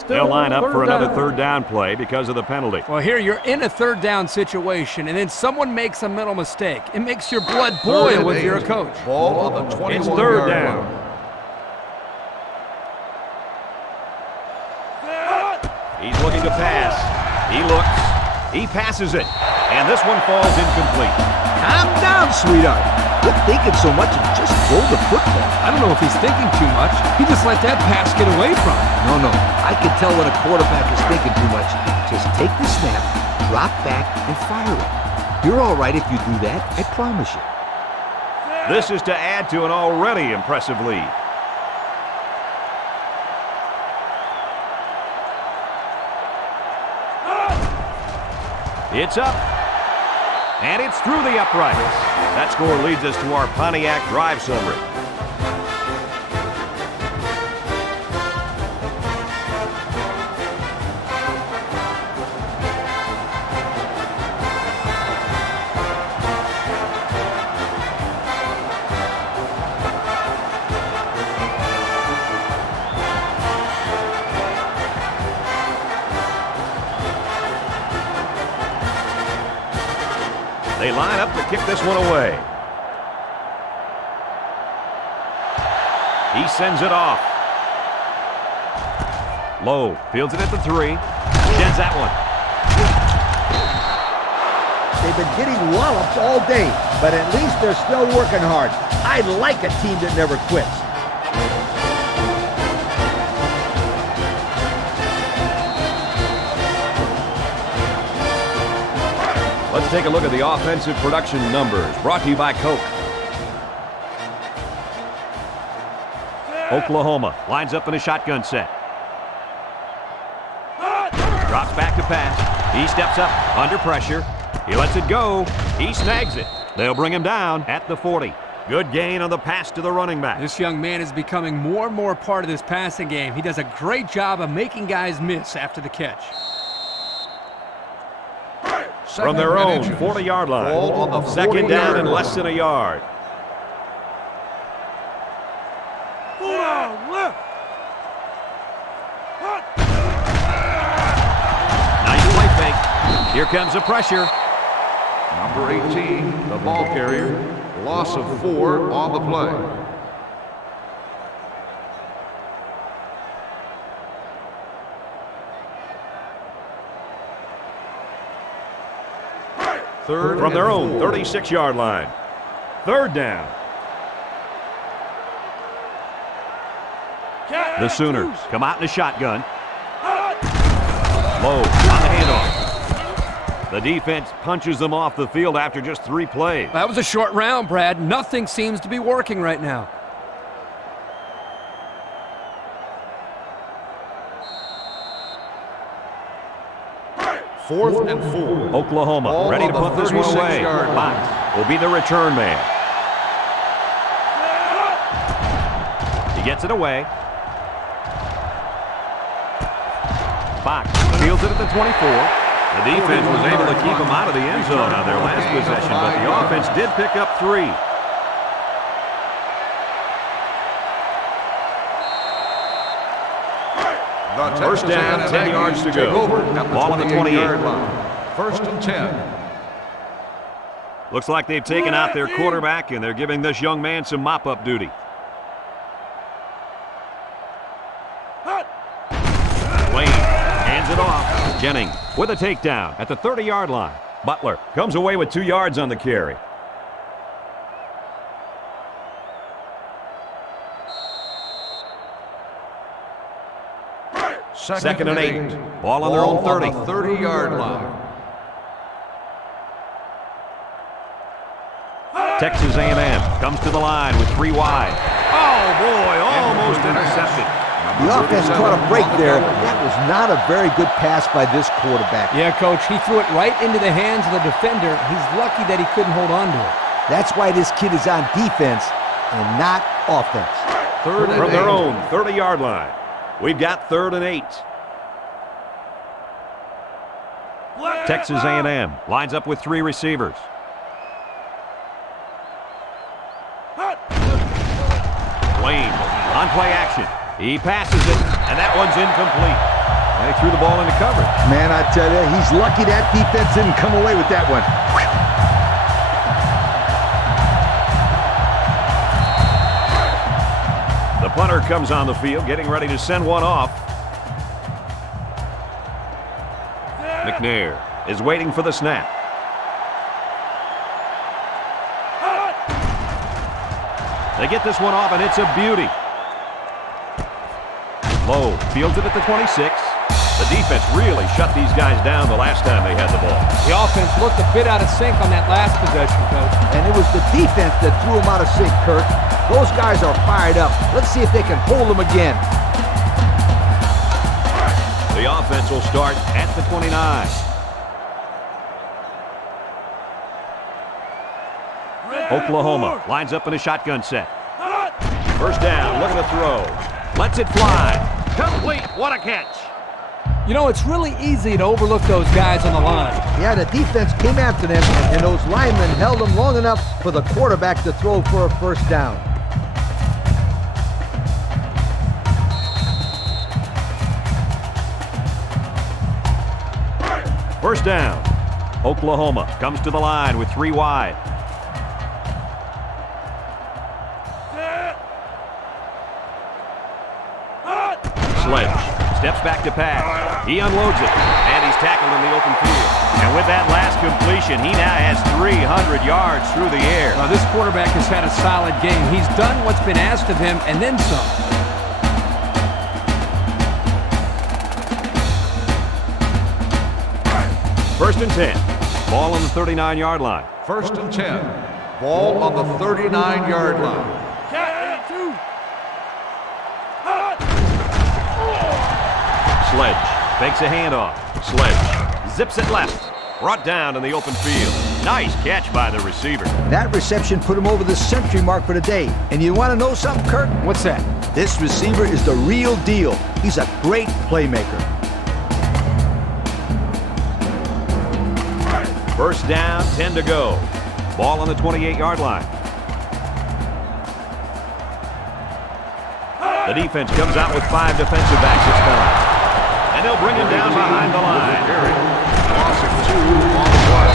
They'll line up for another down. third down play because of the penalty. Well, here you're in a third down situation, and then someone makes a mental mistake. It makes your blood boil if you're a coach. Ball on the 21-yard line. It's third down. He's looking to pass. He looks. He passes it. And this one falls incomplete. Calm down, sweetheart. Quit thinking so much and just throw the football. I don't know if he's thinking too much. He just let that pass get away from him. No. I can tell when a quarterback is thinking too much. Just take the snap, drop back, and fire it. You're all right if you do that, I promise you. This is to add to an already impressive lead. It's up. And it's through the uprights. That score leads us to our Pontiac drive summary. They line up to kick this one away. He sends it off. Low fields it at the 3. Gets that one. They've been getting walloped all day, but at least they're still working hard. I like a team that never quits. Let's take a look at the offensive production numbers, brought to you by Coke. Oklahoma lines up in a shotgun set. Drops back to pass. He steps up under pressure. He lets it go. He snags it. They'll bring him down at the 40. Good gain on the pass to the running back. This young man is becoming more and more part of this passing game. He does a great job of making guys miss after the catch. From their own 40-yard line. Ball on the Second down 40-yard and line. less than a yard. Nice play fake. Here comes the pressure. Number 18, the ball carrier. Loss of 4 on the play. Third From their and own 4. 36-yard line. Third down. The Sooners come out in a shotgun. Low on the handoff. The defense punches them off the field after just 3 plays. That was a short round, Brad. Nothing seems to be working right now. Fourth and 4. Oklahoma Ball ready on to the punt this one away. 36-yard line. Fox will be the return man. He gets it away. Fox fields it at the 24. The defense was able to keep him out of the end zone on their last possession, but the offense did pick up 3. First down, 10 yards to go. Ball on the 28. First and 10. Looks like they've taken out their quarterback, and they're giving this young man some mop-up duty. Wayne hands it off. Jennings with a takedown at the 30-yard line. Butler comes away with 2 yards on the carry. Second and 8. Ball on their own 30. On the 30-yard line. Texas A&M comes to the line with 3 wide. Oh, boy, almost intercepted. The offense caught a break there. That was not a very good pass by this quarterback. Yeah, Coach, he threw it right into the hands of the defender. He's lucky that he couldn't hold on to it. That's why this kid is on defense and not offense. Third and from their own 30-yard line. We've got 3rd and 8. Texas A&M lines up with 3 receivers. Lane on play action. He passes it, and that one's incomplete. And he threw the ball into coverage. Man, I tell you, he's lucky that defense didn't come away with that one. The punter comes on the field, getting ready to send one off. McNair is waiting for the snap. They get this one off, and it's a beauty. Lowe fields it at the 26. The defense really shut these guys down the last time they had the ball. The offense looked a bit out of sync on that last possession, Coach. And it was the defense that threw him out of sync, Kirk. Those guys are fired up. Let's see if they can hold them again. The offense will start at the 29. Oklahoma lines up in a shotgun set. First down, look at the throw. Lets it fly. Complete, what a catch. You know, it's really easy to overlook those guys on the line. Yeah, the defense came after them, and those linemen held them long enough for the quarterback to throw for a first down. First down. Oklahoma comes to the line with 3 wide. Sledge steps back to pass. He unloads it, and he's tackled in the open field. And with that last completion, he now has 300 yards through the air. Now, this quarterback has had a solid game. He's done what's been asked of him, and then some. First and 10. Ball on the 39-yard line. First and 10. Ball on the 39-yard line. Sledge fakes a handoff. Sledge zips it left. Brought down in the open field. Nice catch by the receiver. That reception put him over the century mark for the day. And you want to know something, Kirk? What's that? This receiver is the real deal. He's a great playmaker. First down, 10 to go. Ball on the 28-yard line. The defense comes out with 5 defensive backs this time. And they'll bring him down behind the line. Loss of 2 on the play.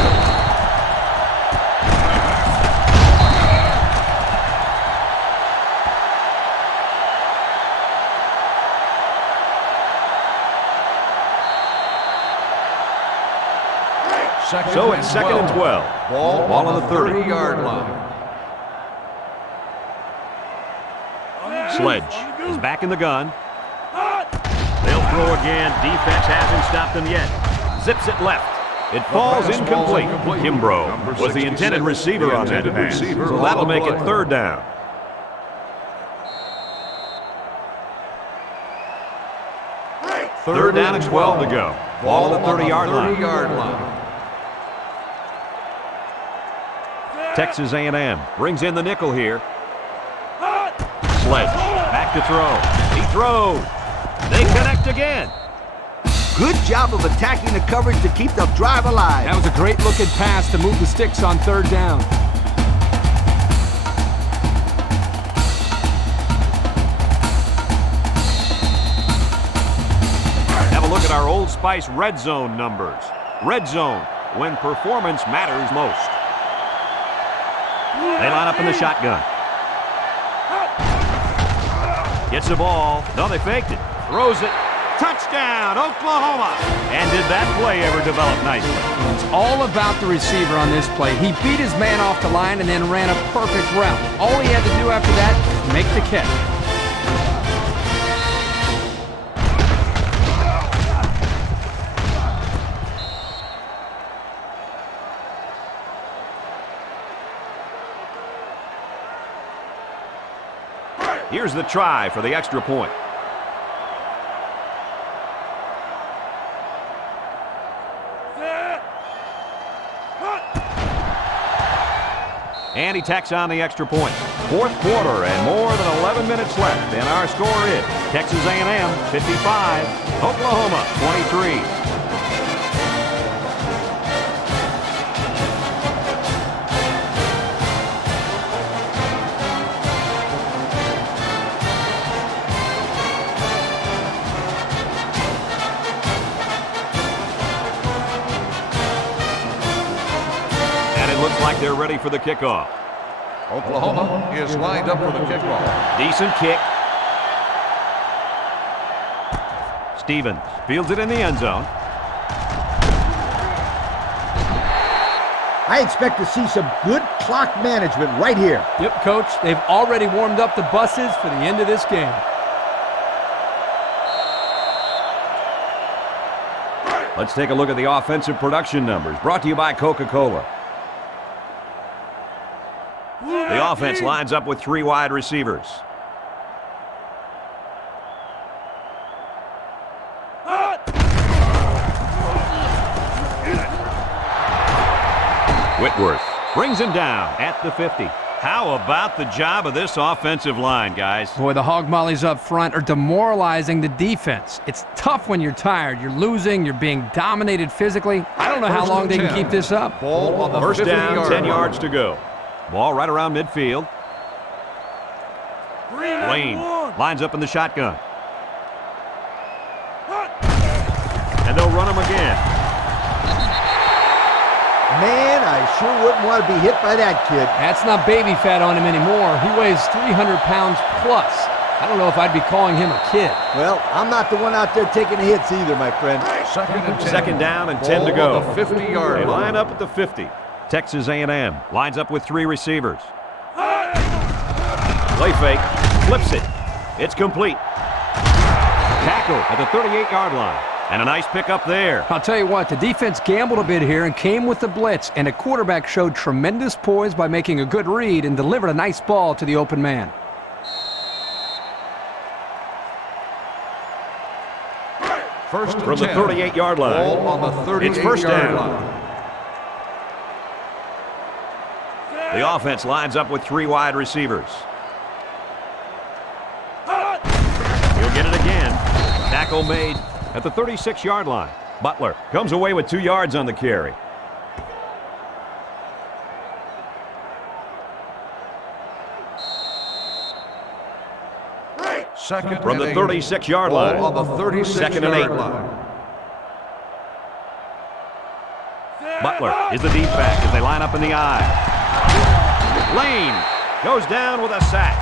So it's 2nd and 12. Ball on the 30-yard line. Sledge is back in the gun. They'll throw again. Defense hasn't stopped them yet. Zips it left. It falls incomplete. Kimbrough was the intended receiver on that pass. So that'll make it 3rd down. Third down and 12 to go. Ball on the 30-yard line. Texas A&M brings in the nickel here. Sledge back to throw. He throws. They connect again. Good job of attacking the coverage to keep the drive alive. That was a great looking pass to move the sticks on 3rd down. Have a look at our Old Spice red zone numbers. Red zone, when performance matters most. They line up in the shotgun. Gets the ball. No, they faked it. Throws it. Touchdown, Oklahoma. And did that play ever develop nicely? It's all about the receiver on this play. He beat his man off the line and then ran a perfect route. All he had to do after that was make the catch. Here's the try for the extra point. And he tacks on the extra point. Fourth quarter and more than 11 minutes left. And our score is Texas A&M 55, Oklahoma 23. Looks like they're ready for the kickoff. Oklahoma is lined up for the kickoff. Decent kick. Stevens fields it in the end zone. I expect to see some good clock management right here. Yep, Coach. They've already warmed up the buses for the end of this game. Let's take a look at the offensive production numbers, brought to you by Coca-Cola. The offense lines up with 3 wide receivers. Whitworth brings him down at the 50. How about the job of this offensive line, guys? Boy, the hog mollies up front are demoralizing the defense. It's tough when you're tired. You're losing. You're being dominated physically. I don't know how long they can keep this up. Ball on the First down, 10 line. yards to go. Ball right around midfield. Lane lines up in the shotgun. And they'll run him again. Man, I sure wouldn't want to be hit by that kid. That's not baby fat on him anymore. He weighs 300 pounds plus. I don't know if I'd be calling him a kid. Well, I'm not the one out there taking the hits either, my friend. Second down and 10 to go. Ball on the 50-yard They line. line up at the 50. Texas A&M lines up with 3 receivers. Play fake, flips it. It's complete. Tackle at the 38-yard line. And a nice pickup there. I'll tell you what, the defense gambled a bit here and came with the blitz, and the quarterback showed tremendous poise by making a good read and delivered a nice ball to the open man. First From the 38-yard line. Ball on the 38-yard It's first down. line. The offense lines up with 3 wide receivers. He'll get it again. Tackle made at the 36-yard line. Butler comes away with 2 yards on the carry. Second From the 36-yard line. Ball on the 36-yard Second and 8. line. Butler is the deep back as they line up in the eye. Lane goes down with a sack.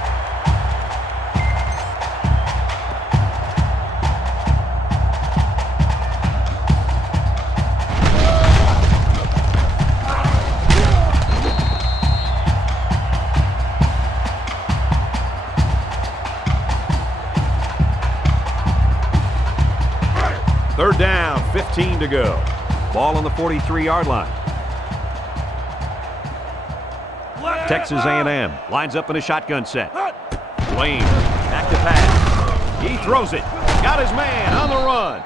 Third down, 15 to go. Ball on the 43-yard line. Texas A&M lines up in a shotgun set. Lane, back to pass. He throws it. Got his man on the run.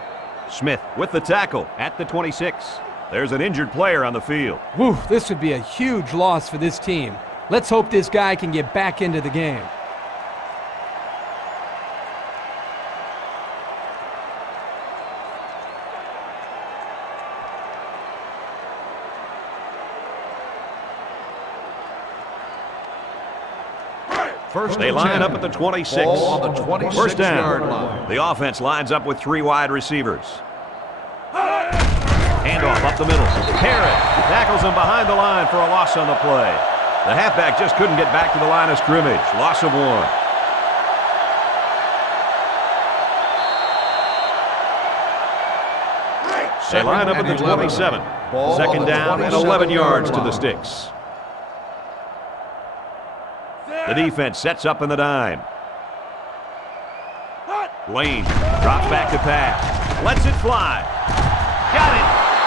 Smith with the tackle at the 26. There's an injured player on the field. Whew, this would be a huge loss for this team. Let's hope this guy can get back into the game. They line up at the 26. Ball on the 26-yard First down. line. The offense lines up with 3 wide receivers. Handoff up the middle. Harris tackles him behind the line for a loss on the play. The halfback just couldn't get back to the line of scrimmage. Loss of 1. They line up at the 27. Second down and 11 yards to the sticks. The defense sets up in the dime. Lane drops back to pass. Lets it fly. Got it.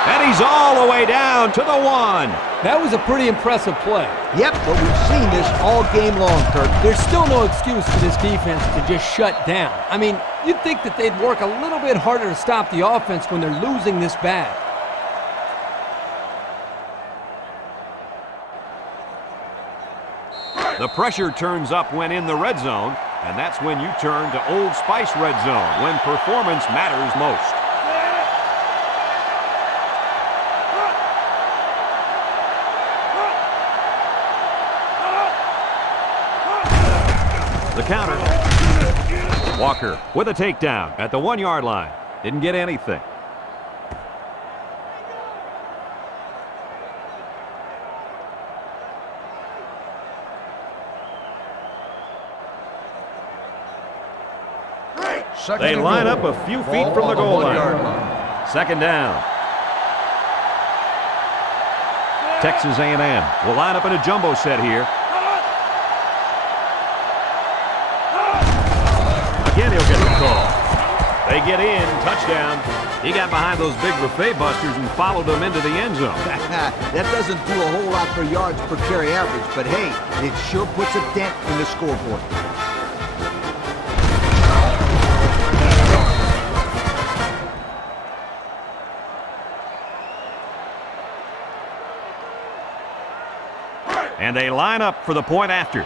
And he's all the way down to the 1. That was a pretty impressive play. Yep, but we've seen this all game long, Kirk. There's still no excuse for this defense to just shut down. I mean, you'd think that they'd work a little bit harder to stop the offense when they're losing this bad. The pressure turns up when in the red zone, and that's when you turn to Old Spice red zone, when performance matters most. The counter. Walker with a takedown at the 1-yard line. Didn't get anything. They line up a few feet from the goal line. Second down. Texas A&M will line up in a jumbo set here. Again, he'll get the call. They get in, touchdown. He got behind those big buffet busters and followed them into the end zone. That doesn't do a whole lot for yards per carry average, but hey, it sure puts a dent in the scoreboard. And they line up for the point after.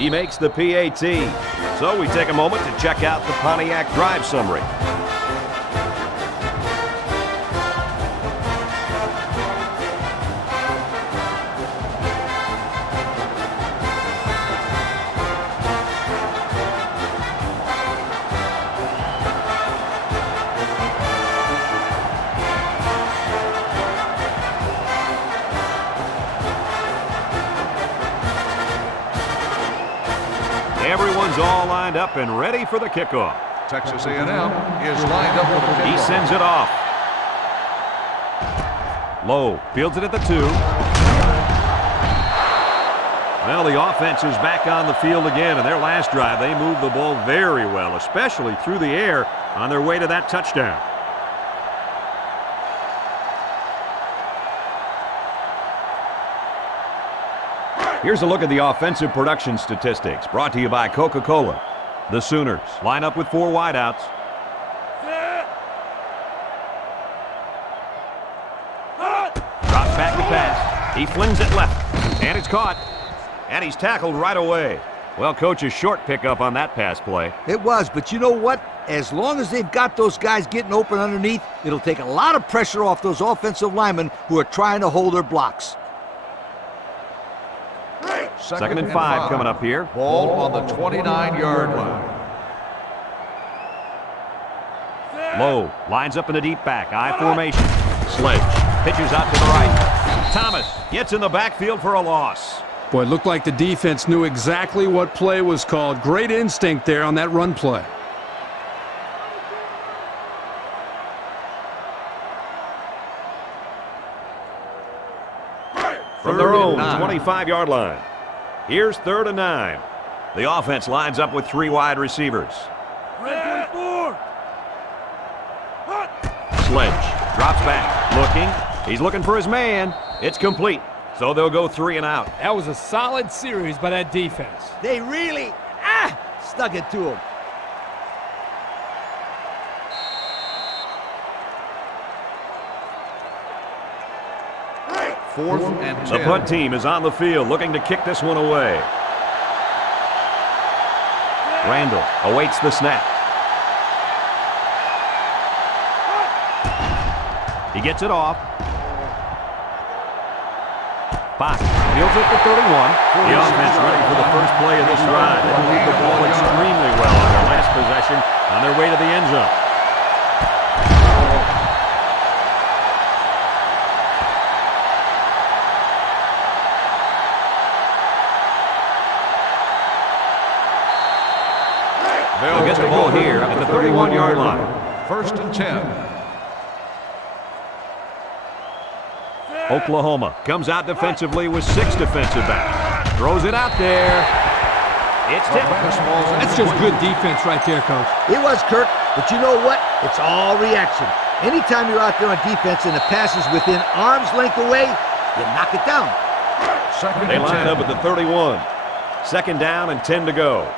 He makes the PAT. So we take a moment to check out the Pontiac drive summary. Everyone's all lined up and ready for the kickoff. Texas A&M is lined up with the kickoff. He sends it off. Lowe fields it at the 2. Well, the offense is back on the field again. In their last drive, they moved the ball very well, especially through the air on their way to that touchdown. Here's a look at the offensive production statistics, brought to you by Coca-Cola. The Sooners line up with 4 wideouts. Drops back to pass. He flings it left, and it's caught. And he's tackled right away. Well, Coach, a short pickup on that pass play. It was, but you know what? As long as they've got those guys getting open underneath, it'll take a lot of pressure off those offensive linemen who are trying to hold their blocks. Second and 5 coming up here. Ball on the 29-yard line. Lowe lines up in the deep back, I formation. Sledge pitches out to the right. Thomas gets in the backfield for a loss. Boy, it looked like the defense knew exactly what play was called. Great instinct there on that run play. From their own 25-yard line. Here's 3rd and 9. The offense lines up with 3 wide receivers. Sledge drops back, looking. He's looking for his man. It's complete, so they'll go 3 and out. That was a solid series by that defense. They really, stuck it to him. Fourth and 10. The punt team is on the field looking to kick this one away. Randall awaits the snap. He gets it off. Bach fields it to 31. The offense ready for the first play of this drive. They moved the ball extremely well on their last possession on their way to the end zone. They'll get the ball here at the 31-yard line. First and 10. Oklahoma comes out defensively with 6 defensive backs. Throws it out there. It's tipped. That's just good defense right there, Coach. It was, Kirk, but you know what? It's all reaction. Anytime you're out there on defense and the pass is within arm's length away, you knock it down. They line up at the 31. Second down and 10 to go.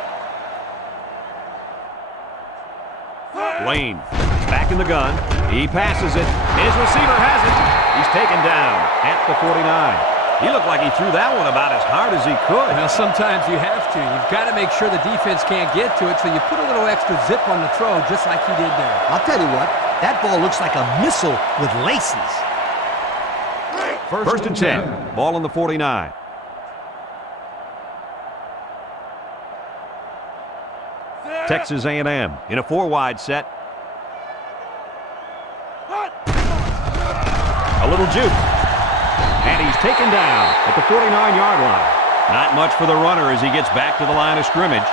Lane is back in the gun. He passes it. His receiver has it. He's taken down at the 49. He looked like he threw that one about as hard as he could. Well, sometimes you have to. You've got to make sure the defense can't get to it, so you put a little extra zip on the throw, just like he did there. I'll tell you what, that ball looks like a missile with laces. First and 10. Ball on the 49. Texas A&M in a 4-wide set. A little juke. And he's taken down at the 49-yard line. Not much for the runner as he gets back to the line of scrimmage.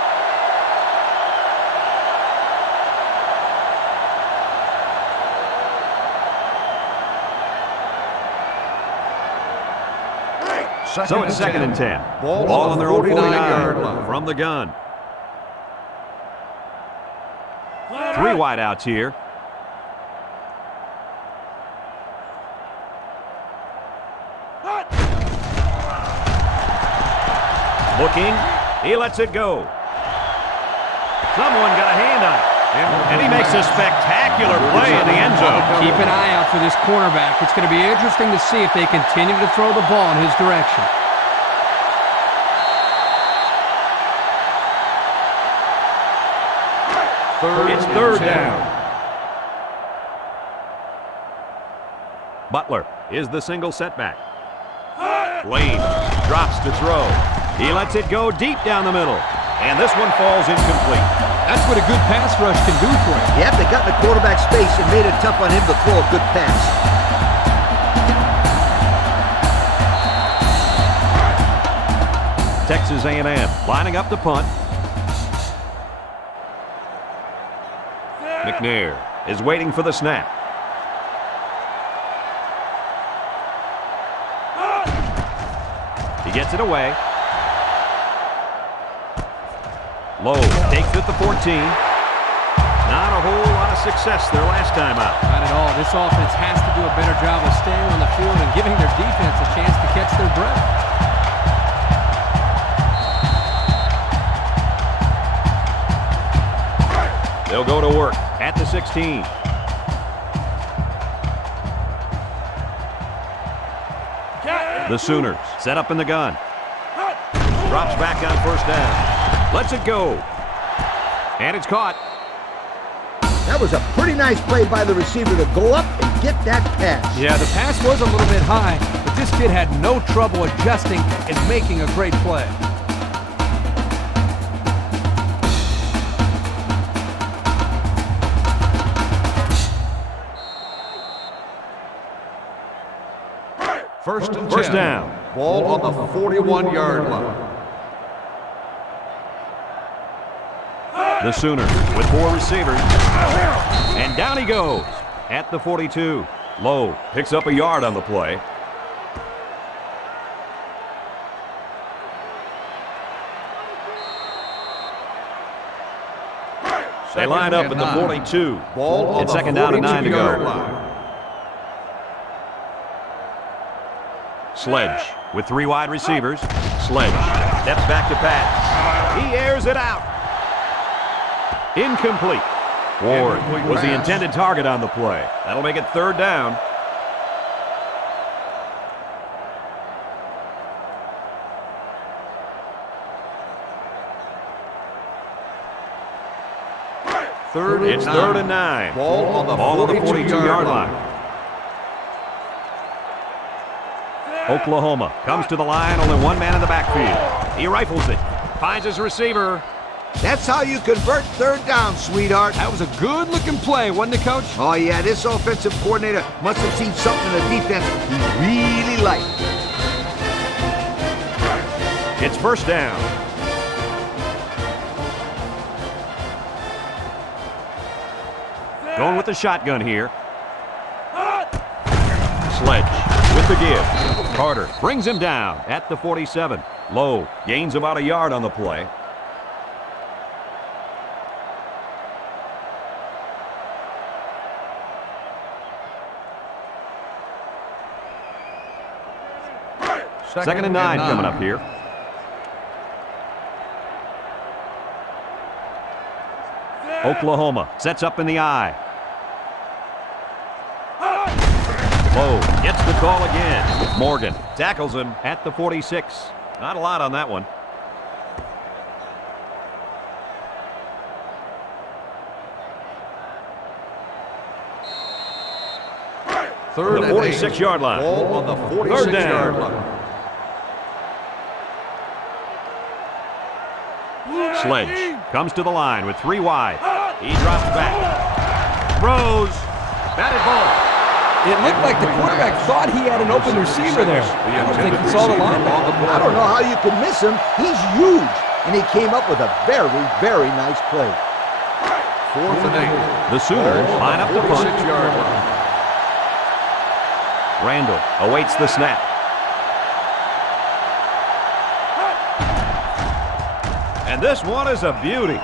So it's second and 10. Ball on their own 49-yard line from the gun. 3 wideouts here. Looking, he lets it go. Someone got a hand on it. And he makes a spectacular play in the end zone. Keep an eye out for this cornerback. It's going to be interesting to see if they continue to throw the ball in his direction. It's third down. Butler is the single setback. Lane drops to throw. He lets it go deep down the middle. And this one falls incomplete. That's what a good pass rush can do for you. Yep, they got in the quarterback space and made it tough on him to throw a good pass. Texas A&M lining up the punt. McNair is waiting for the snap. He gets it away. Lowe takes it at the 14. Not a whole lot of success their last time out. Not at all. This offense has to do a better job of staying on the field and giving their defense a chance to catch their breath. They'll go to work at the 16. The Sooners set up in the gun. Drops back on first down. Lets it go. And it's caught. That was a pretty nice play by the receiver to go up and get that pass. Yeah, the pass was a little bit high, but this kid had no trouble adjusting and making a great play. First down. Ball on the 41-yard line. The Sooners with 4 receivers. And down he goes at the 42. Lowe picks up a yard on the play. They line up at the 42. Ball on It's the second down and 9 to go. 42-yard line. Sledge with 3 wide receivers. Sledge steps back to pass. He airs it out. Incomplete. Ward was the intended target on the play. That'll make it third down. It's third and 9. Ball on the 42-yard line. Oklahoma comes to the line, only one man in the backfield. He rifles it, finds his receiver. That's how you convert third down, sweetheart. That was a good-looking play, wasn't it, Coach? Oh, yeah, this offensive coordinator must have seen something in the defense he really liked. It's first down. Going with the shotgun here. Sledge with the give. Carter brings him down at the 47. Lowe gains about a yard on the play. Second and 9 coming up here. Oklahoma sets up in the eye. Lowe gets the call again. Morgan tackles him at the 46. Not a lot on that one. Third the 46-yard line. Ball on the 46-yard line. Sledge comes to the line with 3 wide. He drops back. Throws. Batted ball. It looked like the quarterback thought he had an open receiver there. I don't think he saw the linebacker. I don't know how you could miss him. He's huge. And he came up with a very, very nice play. 4th and 8. The Sooners line up the punt. 46-yard line. Randall awaits the snap. And this one is a beauty.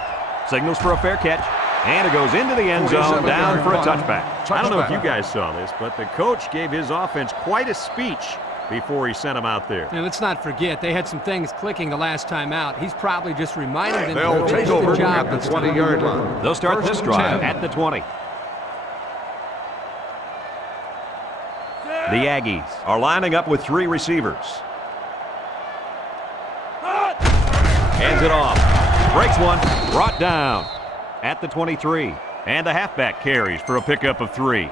Signals for a fair catch. And it goes into the end zone, down for a touchback. I don't know if you guys saw this, but the coach gave his offense quite a speech before he sent him out there. And let's not forget, they had some things clicking the last time out. He's probably just reminding them They'll to take finish over the job. at the 20-yard line. They'll start this drive at the 20. The Aggies are lining up with 3 receivers. Hands it off. Breaks one. Brought down at the 23. And the halfback carries for a pickup of 3.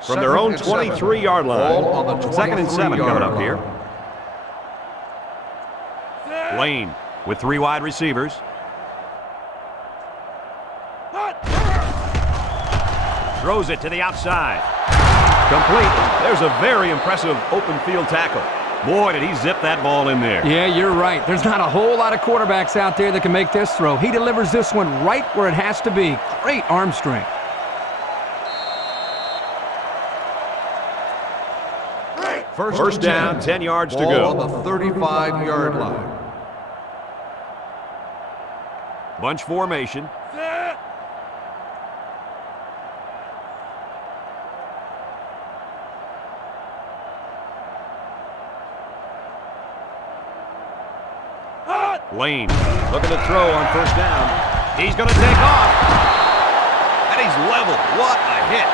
From their own 23-yard line. 2nd and 7 coming up here. Lane with 3 wide receivers. Throws it to the outside. Complete. There's a very impressive open field tackle. Boy, did he zip that ball in there. Yeah, you're right. There's not a whole lot of quarterbacks out there that can make this throw. He delivers this one right where it has to be. Great arm strength. First down, 10 yards to Ball go. on the 35-yard line. Bunch formation. Lane looking to throw on first down. He's going to take off. And he's level. What a hit.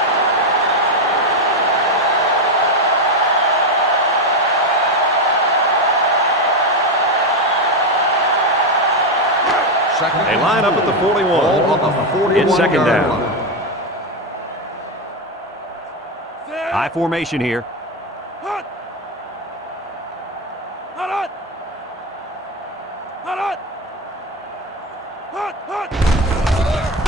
They line up at the 41. It's second down. High formation here.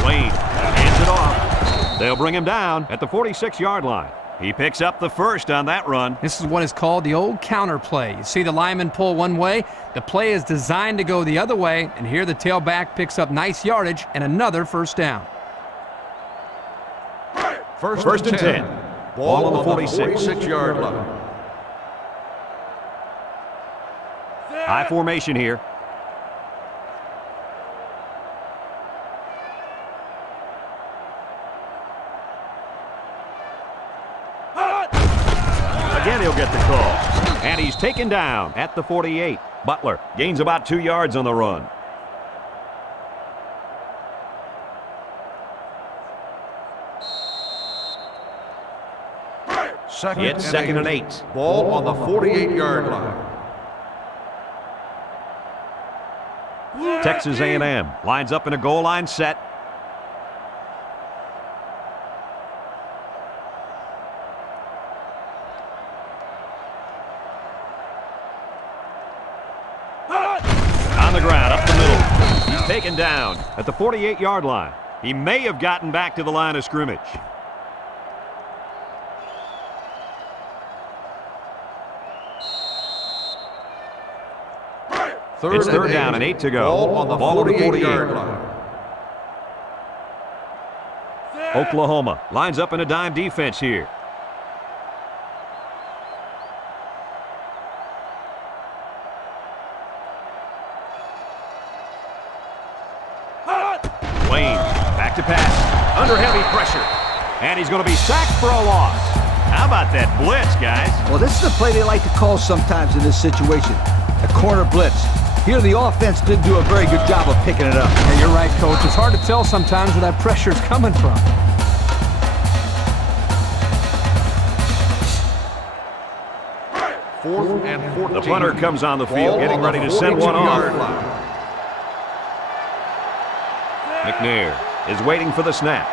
Lane hands it off. They'll bring him down at the 46-yard line. He picks up the first on that run. This is what is called the old counter play. You see the lineman pull one way, the play is designed to go the other way, and here the tailback picks up nice yardage and another first down. First and 10. Ball on the 46-yard line. High formation here. Again, he'll get the call. And he's taken down at the 48. Butler gains about 2 yards on the run. It's second and 8. Ball on the 48-yard line. Texas A&M lines up in a goal line set. On the ground, up the middle. He's taken down at the 48-yard line. He may have gotten back to the line of scrimmage. It's third down and 8 to go. Ball on the 48-yard line. Oklahoma lines up in a dime defense here. Lane back to pass. And he's going to be sacked for a loss. How about that blitz, guys? Well, this is the play they like to call sometimes in this situation. A corner blitz. Here, the offense didn't do a very good job of picking it up. Yeah, you're right, Coach. It's hard to tell sometimes where that pressure's coming from. Fourth and 14. The punter comes on the field, getting ready to send one off. McNair is waiting for the snap.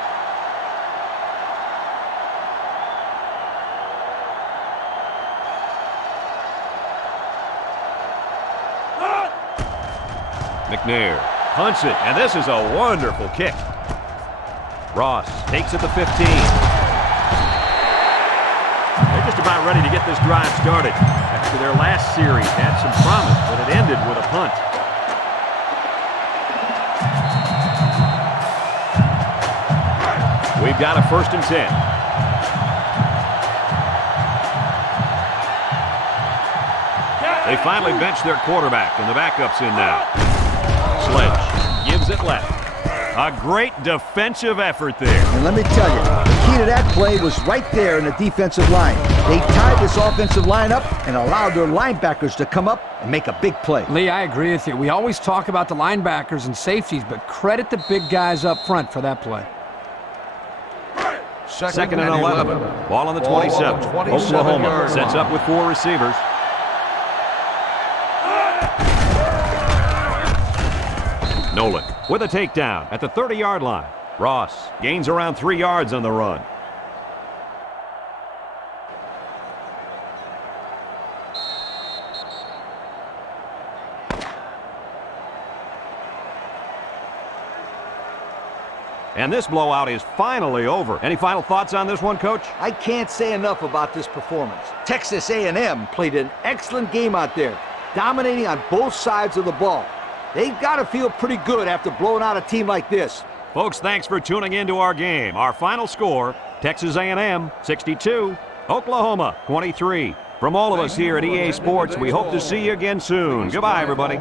McNair punts it, and this is a wonderful kick. Ross takes it to 15. They're just about ready to get this drive started. After their last series had some promise, but it ended with a punt. We've got a 1st and 10. They finally benched their quarterback, and the backup's in now. Sledge gives it left. A great defensive effort there. And let me tell you, the key to that play was right there in the defensive line. They tied this offensive line up and allowed their linebackers to come up and make a big play. Lee, I agree with you. We always talk about the linebackers and safeties, but credit the big guys up front for that play. Second and 11. Ball on the 27. Oklahoma sets up with 4 receivers. Nolan with a takedown at the 30-yard line. Ross gains around 3 yards on the run. And this blowout is finally over. Any final thoughts on this one, Coach? I can't say enough about this performance. Texas A&M played an excellent game out there, dominating on both sides of the ball. They've got to feel pretty good after blowing out a team like this. Folks, thanks for tuning into our game. Our final score, Texas A&M 62, Oklahoma 23. From all of us here at EA Sports, we hope to see you again soon. Goodbye, everybody.